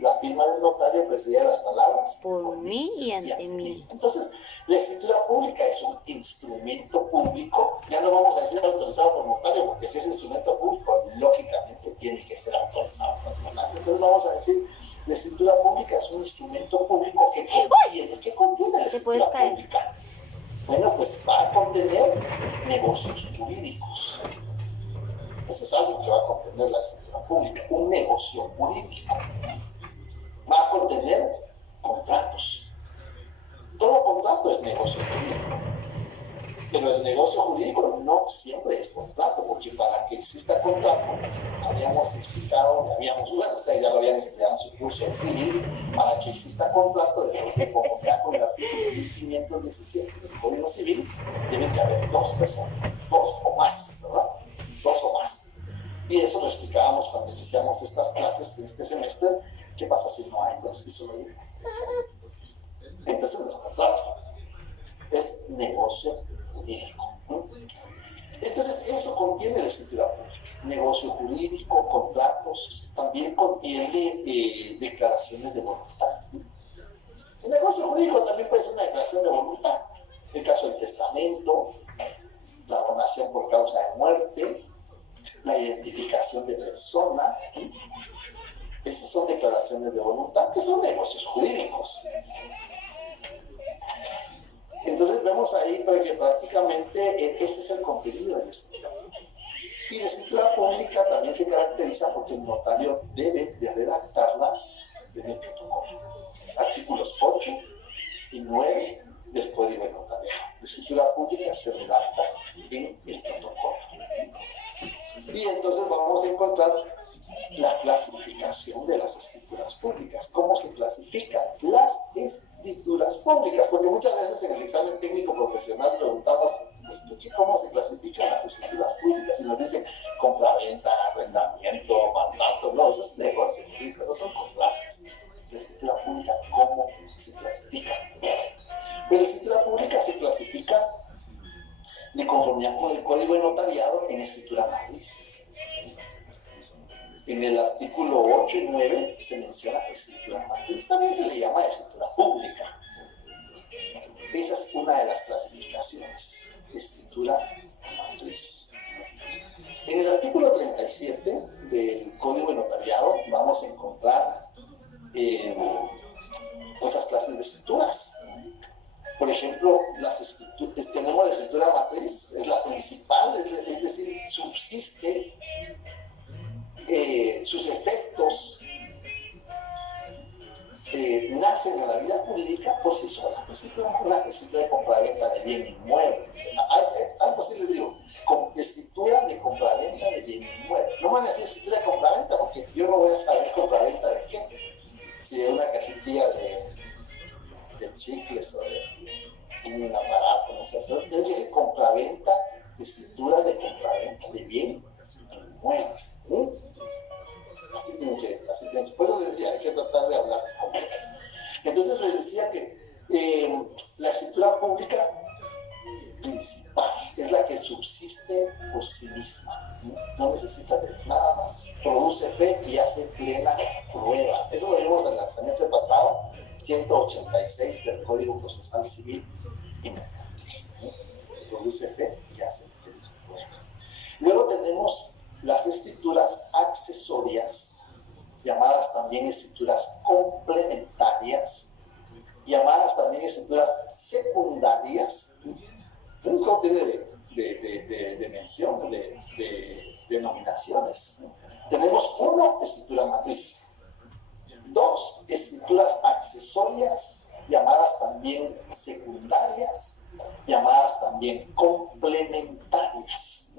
la firma del notario precedida de las palabras por mí y ante mí. Entonces, la escritura pública es un instrumento público. Ya no vamos a decir autorizado por notario, porque si es instrumento público, lógicamente tiene que ser autorizado por notario. Entonces vamos a decir, la escritura pública es un instrumento público que contiene la escritura pública. Bueno, pues va a contener negocios jurídicos. Eso es algo que va a contener la escritura pública, un negocio jurídico. Va a contener contratos. Todo contrato es negocio jurídico. Pero el negocio jurídico no siempre es contrato, porque para que exista contrato, habíamos explicado, ustedes ya lo habían estudiado en su curso de civil, para que exista contrato, de como ya con el artículo 1517 del Código Civil, deben de haber dos personas, dos o más, ¿verdad? Dos o más. Y eso lo explicábamos cuando iniciamos estas clases de este semestre. ¿Qué pasa si no hay? Entonces, si solo hay uno. Entonces no es contrato, es negocio jurídico. Entonces eso contiene la escritura pública, negocio jurídico, contratos, también contiene declaraciones de voluntad. El negocio jurídico también puede ser una declaración de voluntad, el caso del testamento, la donación por causa de muerte, la identificación de persona. Esas son declaraciones de voluntad, que son negocios jurídicos. Entonces vemos ahí que prácticamente ese es el contenido de la escritura. Y la escritura pública también se caracteriza porque el notario debe de redactarla en el protocolo. Artículos 8 y 9 del Código de Notariado. La escritura pública se redacta en el protocolo. Y entonces vamos a encontrar la clasificación de las escrituras públicas. ¿Cómo se clasifican las escrituras públicas? Porque muchas veces en el examen técnico profesional preguntamos cómo se clasifican las escrituras públicas y nos dicen compraventa, arrendamiento, mandato. No, eso es negocio público, esos son contratos. La escritura pública, ¿cómo se clasifica? Pues la escritura pública se clasifica de conformidad con el Código de Notariado en escritura matriz. En el artículo 8 y 9 se menciona escritura matriz, también se le llama escritura pública. Esa es una de las clasificaciones, escritura matriz. En el artículo 37 del Código de Notariado vamos a encontrar otras clases de escrituras. Por ejemplo, tenemos la escritura matriz, es la principal, es decir, subsiste, sus efectos nacen en la vida jurídica por sí sola. Una escritura de compraventa de bien inmueble. Algo así les digo, escritura de compraventa de bien inmueble. No van a decir escritura de compraventa porque yo no voy a saber compraventa de qué. Si de una cajetilla de chicles o de un aparato, no sé. Tiene que decir compraventa, escritura de compraventa de bien inmueble. Así tiene que. Por eso les decía, hay que tratar de hablar con él. Entonces les decía que la escritura pública principal es la que subsiste por sí misma. No necesita de nada más. Produce fe y hace plena prueba. Eso lo vimos en el semestre pasado, 186 del Código Procesal Civil y Mercantil. Produce fe y hace plena prueba. Luego tenemos las escrituras accesorias, llamadas también escrituras complementarias, llamadas también escrituras secundarias. ¿Cómo tiene de mención, de de denominaciones. Tenemos 1, escritura matriz. 2, escrituras accesorias, llamadas también secundarias, llamadas también complementarias.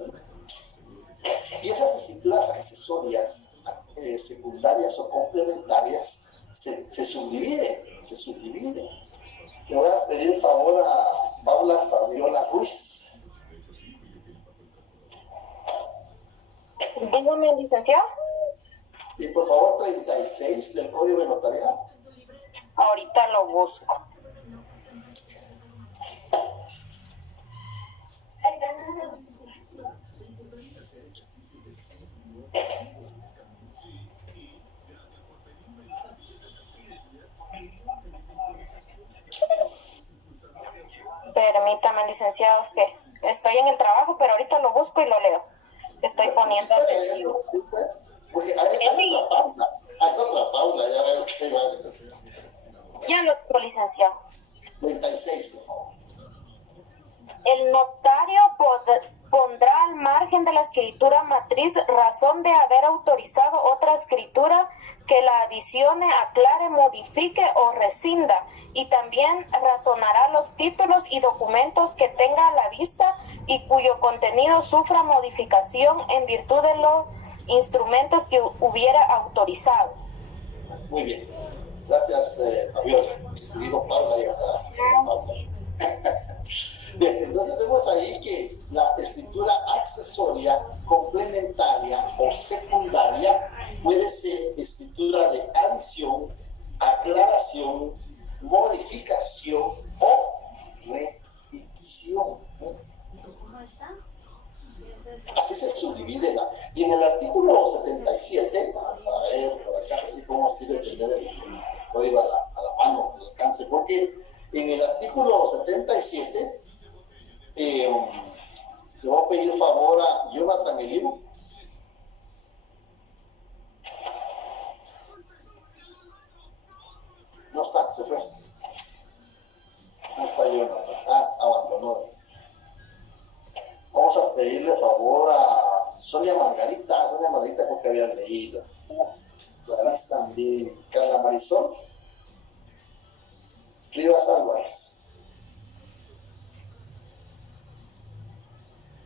Y esas escrituras accesorias, secundarias o complementarias, se subdividen. Le voy a pedir el favor a Paula Fabiola Ruiz. Dígame, licenciado. Y por favor, 36 del Código de Notariado. Ahorita lo busco. Permítame, licenciados, que estoy en el trabajo, pero ahorita lo busco y lo leo. Estoy poniendo atención. Sí, pues, porque hay otra Paula, ya veo que va. Ya lo tengo, licenciado. 36, por favor. El notario pondrá al margen de la escritura matriz razón de haber autorizado otra escritura que la adicione, aclare, modifique o rescinda, y también razonará los títulos y documentos que tenga a la vista y cuyo contenido sufra modificación en virtud de los instrumentos que hubiera autorizado. Muy bien. Gracias, Fabiola. Si digo Paula, ya está. Paula. Bien, entonces vemos ahí que la escritura accesoria, complementaria o secundaria puede ser escritura de adición, aclaración, modificación o rescisión. Así se subdivide. Y en el artículo 77, vamos a ver, por acá, así como sirve tener el código a la mano, al alcance, porque en el artículo 77, le voy a pedir favor a Jonathan Elivo. No está, se fue. No está Jonathan. Abandonó. Vamos a pedirle favor a Sonia Margarita porque había leído. Clarice también. Carla Marisol. Rivas Álvarez.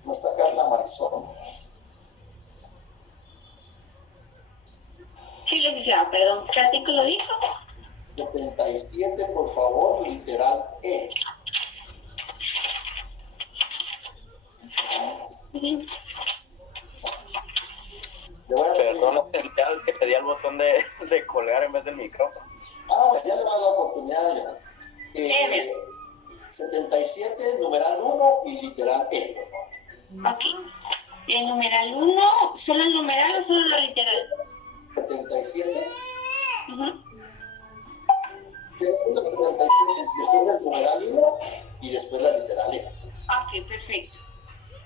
No está Carla Marisol. Sí, licenciado, perdón. ¿Qué artículo dijo? 77, por favor, literal E. Perdón, licenciado, que pedí el botón de colgar en vez del micrófono. Ya le va a dar la oportunidad ya. 77, numeral 1 y literal E, por favor. Ok. ¿El numeral 1, solo el numeral o solo la literal? 77. Uh-huh. Después del 77, después del numeral 1 y después la literal E. Ok, perfecto.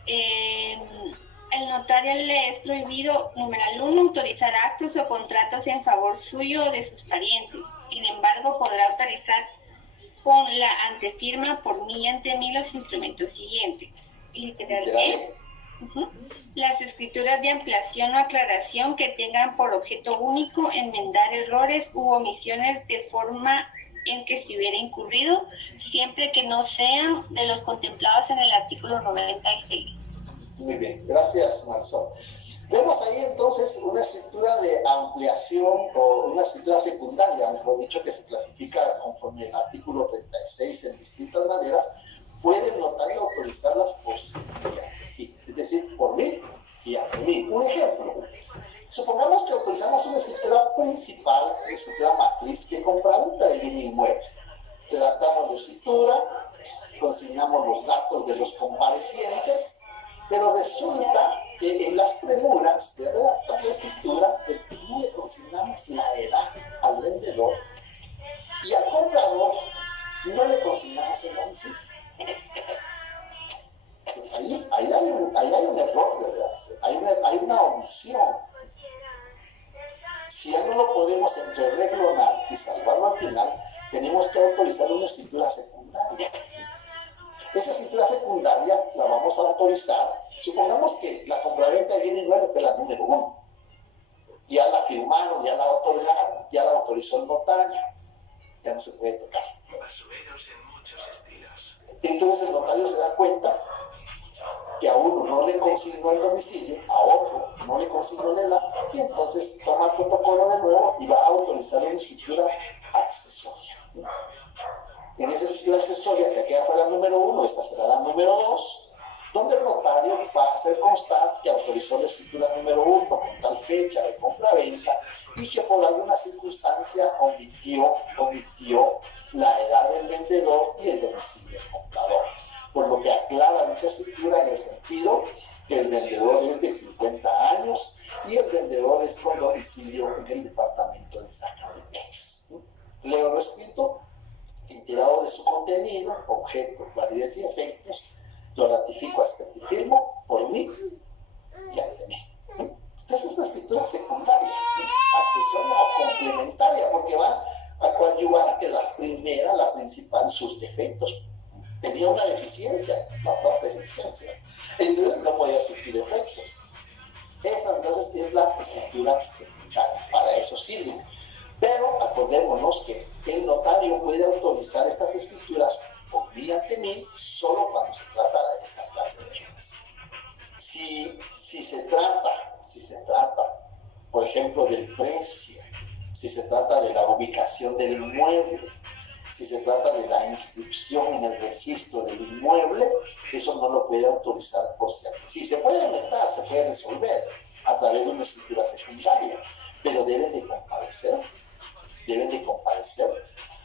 El notario le es prohibido, numeral 1, autorizar actos o contratos en favor suyo o de sus parientes. Sin embargo, podrá autorizar con la antefirma por mí y ante mí los instrumentos siguientes. Literal E. Las escrituras de ampliación o aclaración que tengan por objeto único enmendar errores u omisiones de forma en que se hubiera incurrido, siempre que no sean de los contemplados en el artículo 96. Muy bien, gracias, Marisol. Vemos ahí entonces una escritura de ampliación o una escritura secundaria, mejor dicho, que se clasifica conforme el artículo 36 en distintas maneras. Puede el notario autorizarlas por sí, sí, es decir, por mí y ante mí. Un ejemplo, supongamos que autorizamos una escritura principal, una escritura matriz que compraventa de bien inmueble. Redactamos la escritura, consignamos los datos de los comparecientes, pero resulta que en las premuras de redactar la escritura, pues no le consignamos la edad al vendedor y al comprador no le consignamos el domicilio. Ahí hay un error de redacción, hay una omisión. Si ya no lo podemos entrereglonar y salvarlo al final, tenemos que autorizar una escritura secundaria. Esa escritura secundaria la vamos a autorizar. Supongamos que la compraventa de bien inmueble fue la número 1. Ya la firmaron, ya la otorgaron, ya la autorizó el notario. Ya no se puede tocar. Basureros en muchos estilos. Entonces el notario se da cuenta que a uno no le consignó el domicilio, a otro no le consignó la edad, y entonces toma el protocolo de nuevo y va a autorizar una escritura accesoria. En esa escritura accesoria se queda fuera la número 1, esta será la número 2, donde el notario va a hacer constar que autorizó la escritura número 1 con tal fecha de compra-venta y que por alguna circunstancia omitió la edad del vendedor y el domicilio del comprador, por lo que aclara dicha escritura en el sentido que el vendedor es de 50 años y el vendedor es con domicilio en el departamento de Zacatepec. Leo lo escrito, enterado de su contenido, objeto, validez y efectos, lo ratifico, acepto y firmo por mí y ante mí. Entonces es una escritura secundaria, accesoria o complementaria, porque va a coadyuvar a que la primera, la principal, sus defectos. Tenía una deficiencia, no, dos deficiencias, entonces no podía surtir efectos. Esa entonces es la escritura secundaria, para eso sirve. Pero acordémonos que el notario puede autorizar estas escrituras por mí ante mí solo cuando se trata de esta clase de bienes. Si se trata, por ejemplo, del precio, si se trata de la ubicación del inmueble, si se trata de la inscripción en el registro del inmueble, eso no lo puede autorizar por sí. Sí, se puede inventar, se puede resolver a través de una escritura secundaria, pero deben de comparecer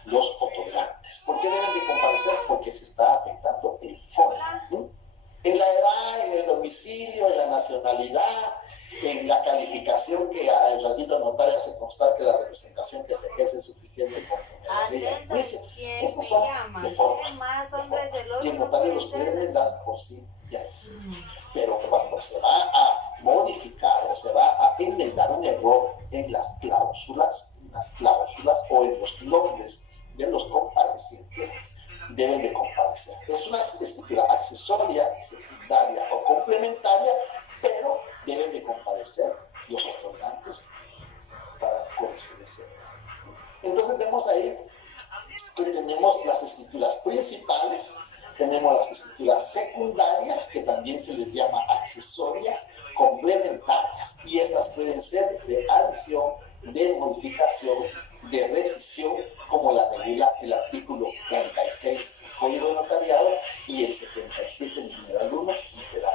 los otorgantes. ¿Por qué deben de comparecer? Porque se está afectando el fondo, ¿no? En la edad, en el domicilio, en la nacionalidad, en la calificación que el ratito notario hace constar que la representación que se ejerce es suficiente conforme a la ley del juicio. Esos son de forma. Y el notario los puede enmendar por sí y antes. Pero cuando se va a modificar o se va a enmendar un error en las cláusulas o en los nombres de los comparecientes, deben de comparecer. Es una escritura accesoria, secundaria o complementaria, pero deben de comparecer los otorgantes para corregir ese error. Entonces vemos ahí que tenemos las escrituras principales, tenemos las escrituras secundarias, que también se les llama accesorias, complementarias, y estas pueden ser de adición, de modificación, de rescisión, como la regula el artículo 36 del Código de Notariado y el 77 numeral 1 literal.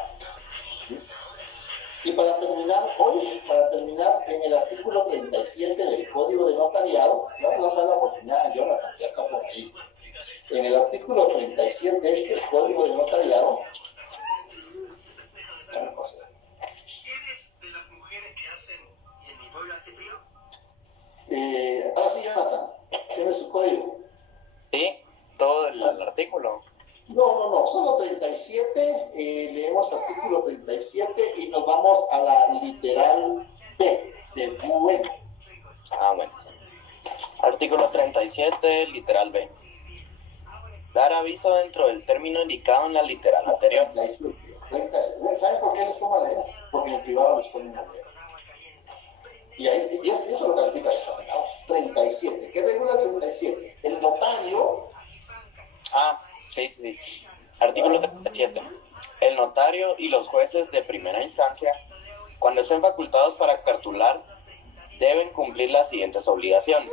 Y para terminar en el artículo 37 del Código de Notariado, vamos a dar la oportunidad a Jonathan, ya está por ahí. En el artículo 37 del Código de Notariado, ¿Eres de las mujeres que hacen y en mi pueblo hace frío? Ahora sí, Jonathan, ¿tienes su código? Sí, todo el artículo. No, solo 37, leemos artículo 37 y nos vamos a la literal B de bueno. Bueno. Artículo 37, literal B. Dar aviso dentro del término indicado en la literal anterior. 37. ¿Saben por qué les pongo a leer? Porque en el privado les ponen a leer. Y eso lo califica el examinado. 37. ¿Qué regula el 37? El notario. Sí. Artículo 37. El notario y los jueces de primera instancia, cuando estén facultados para cartular, deben cumplir las siguientes obligaciones.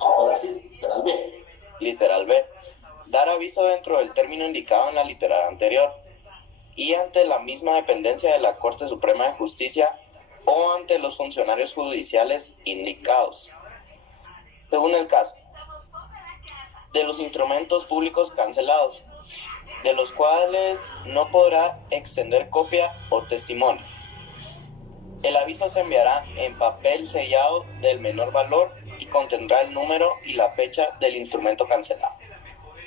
Ahora sí, literal B. Literal B. Dar aviso dentro del término indicado en la literal anterior y ante la misma dependencia de la Corte Suprema de Justicia o ante los funcionarios judiciales indicados, según el caso, de los instrumentos públicos cancelados, de los cuales no podrá extender copia o testimonio. El aviso se enviará en papel sellado del menor valor y contendrá el número y la fecha del instrumento cancelado.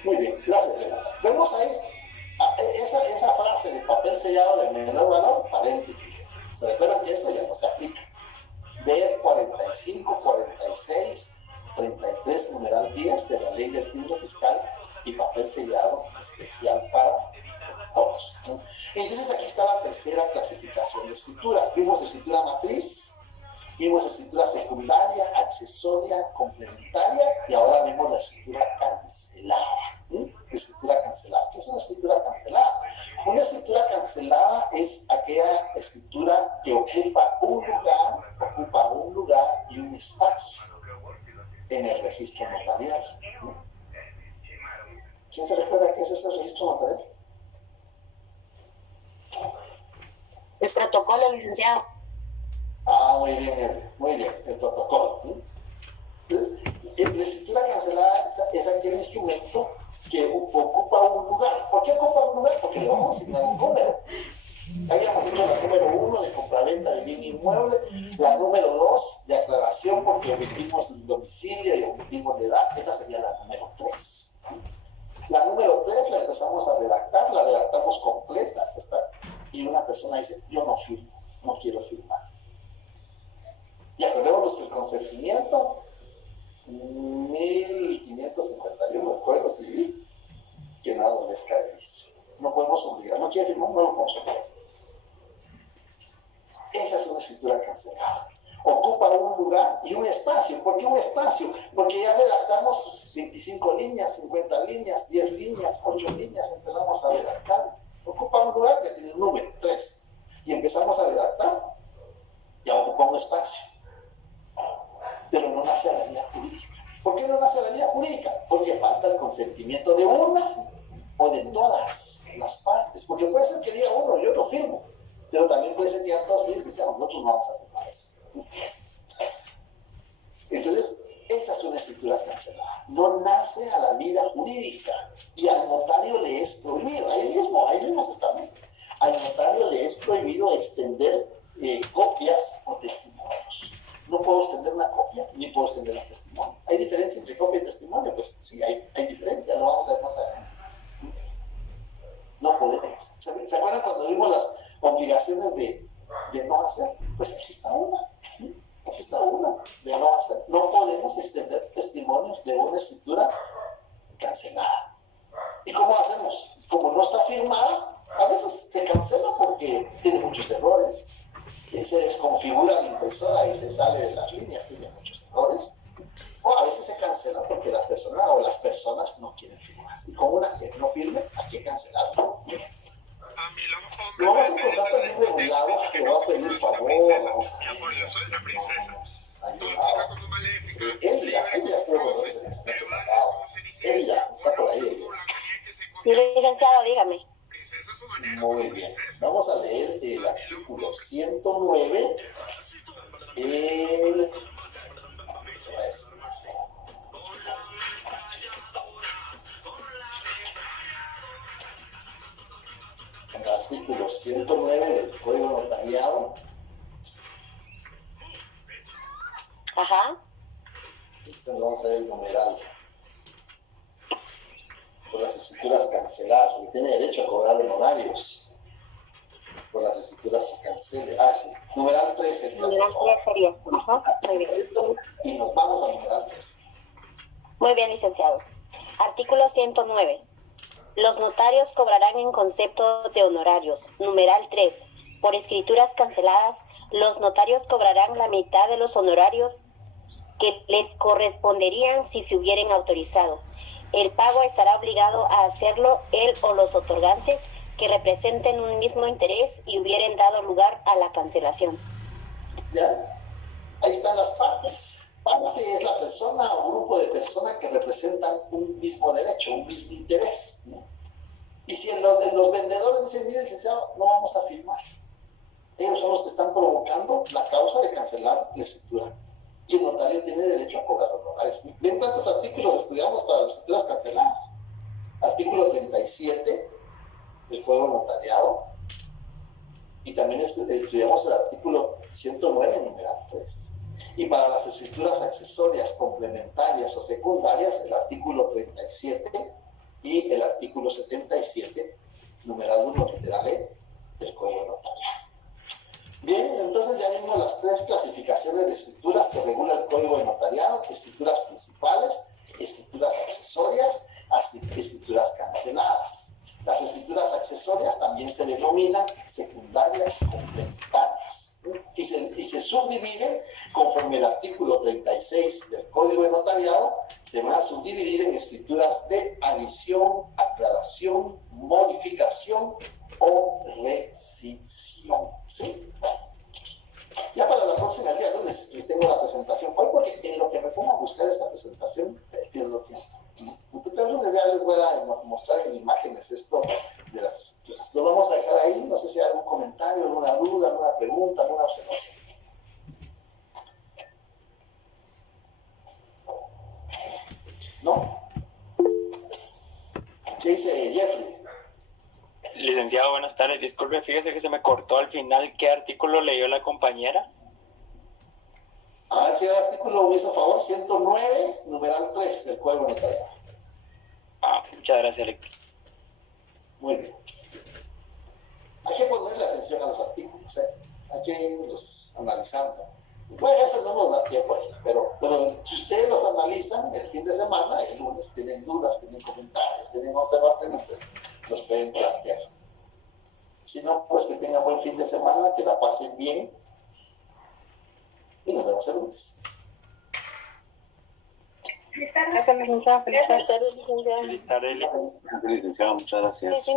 Muy bien, gracias. Vemos ahí esa frase de papel sellado del menor valor, paréntesis. ¿Se recuerdan que eso ya no se aplica? Ver 45, 46, 33, numeral 10 de la ley del timbre fiscal y papel sellado especial para escritura. Vimos escritura matriz, vimos escritura secundaria, accesoria, complementaria, y ahora vemos la escritura cancelada. Escritura cancelada. ¿Qué es una escritura cancelada? Una escritura cancelada es aquella escritura que ocupa un lugar y un espacio en el registro notarial. ¿Quién se recuerda qué es ese registro notarial? El protocolo, licenciado. Muy bien, el protocolo. La escritura cancelada es aquel instrumento que ocupa un lugar. ¿Por qué ocupa un lugar? Porque le vamos a asignar un número. Habíamos dicho la número 1 de compraventa de bien inmueble, la número 2 de aclaración porque omitimos el domicilio y omitimos la edad. Esta sería la número 3. La número 3 la empezamos a redactar, la redactamos completa, y una persona dice, yo no firmo, no quiero firmar. Y acordémonos que el consentimiento, 1551 del Código Civil, que no adolezca de vicio. No podemos obligar, no quiere firmar, no lo podemos obligar. Esa es una escritura cancelada. Ocupa un lugar y un espacio. ¿Por qué un espacio? Porque ya redactamos 25 líneas, 50 líneas, 10 líneas, 8 líneas, empezamos a redactar. Ocupa un lugar, ya tiene un número, 3. Y empezamos a redactar, ya ocupa un espacio. Pero no nace a la vía jurídica. ¿Por qué no nace a la vía jurídica? Porque falta el consentimiento de una o de todas las partes. Porque puede ser que diga uno, yo lo firmo. Pero también puede ser que ya todos digan, nosotros no vamos a firmar eso. Entonces, esa es una escritura cancelada. No nace a la vida jurídica y al notario le es prohibido. Ahí mismo se establece. Al notario le es prohibido extender copias o testimonios. No puedo extender una copia ni puedo extender un testimonio. ¿Hay diferencia entre copia y testimonio? Pues sí, hay diferencia. Lo vamos a ver más adelante. No podemos. ¿Se acuerdan cuando vimos las obligaciones de no hacer? Pues aquí está una de no hacer. No podemos extender testimonios de una escritura cancelada. ¿Y cómo hacemos? Como no está firmada, a veces se cancela porque tiene muchos errores, se desconfigura la impresora y se sale de las líneas, tiene muchos errores, o a veces se cancela porque la persona o las personas no quieren firmar. Y con una que no firme, hay que cancelarlo. Lo vamos a encontrar también regulado, que va a pedir favor, vamos a ayudar. Ella fue el semestre pasado. Ella está por ahí. Sí, licenciado, dígame. Muy bien. Vamos a leer el artículo 109. El artículo 109 del Código Notariado. Ajá. Entonces vamos a ver el numeral. Por las escrituras canceladas, porque tiene derecho a cobrar honorarios. Por las escrituras que cancele. Sí. Numeral 13. Numeral 3 sería. Ajá. Muy bien. Y nos vamos a numeral 13. Muy bien, licenciado. Artículo 109. Los notarios cobrarán en concepto de honorarios. Numeral 3. Por escrituras canceladas, los notarios cobrarán la mitad de los honorarios que les corresponderían si se hubieran autorizado. El pago estará obligado a hacerlo él o los otorgantes que representen un mismo interés y hubieran dado lugar a la cancelación. ¿Ya? Ahí están las partes. Parte es la persona o grupo de personas que representan un mismo derecho, un mismo interés, ¿no? Y si los vendedores dicen, mire, licenciado, no vamos a firmar. Ellos son los que están provocando la causa de cancelar la escritura. Y el notario tiene derecho a cobrar honorarios. ¿Ven cuántos artículos estudiamos para las escrituras canceladas? Artículo 37 del Código Notariado. Y también estudiamos el artículo 109, numeral 3. Y para las escrituras accesorias, complementarias o secundarias, el artículo 37 y el artículo 77, numeral 1, literal E, del Código Notariado. Bien, entonces ya vimos las 3 clasificaciones de escrituras que regula el Código de Notariado: escrituras principales, escrituras accesorias, escrituras canceladas. Las escrituras accesorias también se denominan secundarias complementarias. subdividen conforme el artículo 36 del Código de Notariado. Se van a subdividir en escrituras de adición, aclaración, modificación o rescisión. ¿Sí? Ya para la próxima, el día lunes, les tengo la presentación. Hoy, porque en lo que me pongo a buscar esta presentación, pierdo tiempo. Entonces, el lunes ya les voy a mostrar en imágenes esto de las estructuras. Lo vamos a dejar ahí. No sé si hay algún comentario, alguna duda, alguna pregunta, alguna observación. ¿No? ¿Qué dice Jeffrey? Licenciado, buenas tardes. Disculpe, fíjese que se me cortó al final. ¿Qué artículo leyó la compañera? ¿Qué artículo me hizo favor? 109, numeral 3 del Código Notarial. Muchas gracias, Lector. Muy bien. Hay que ponerle atención a los artículos, hay que irlos analizando. Bueno, eso no nos da tiempo aquí, pero si ustedes los analizan el fin de semana, el lunes tienen dudas, tienen comentarios, tienen observaciones, pues los pueden plantear. Si no, pues que tengan buen fin de semana, que la pasen bien y nos vemos el lunes. Feliz tarde, licenciado. Feliz tarde, Licenciado, muchas gracias.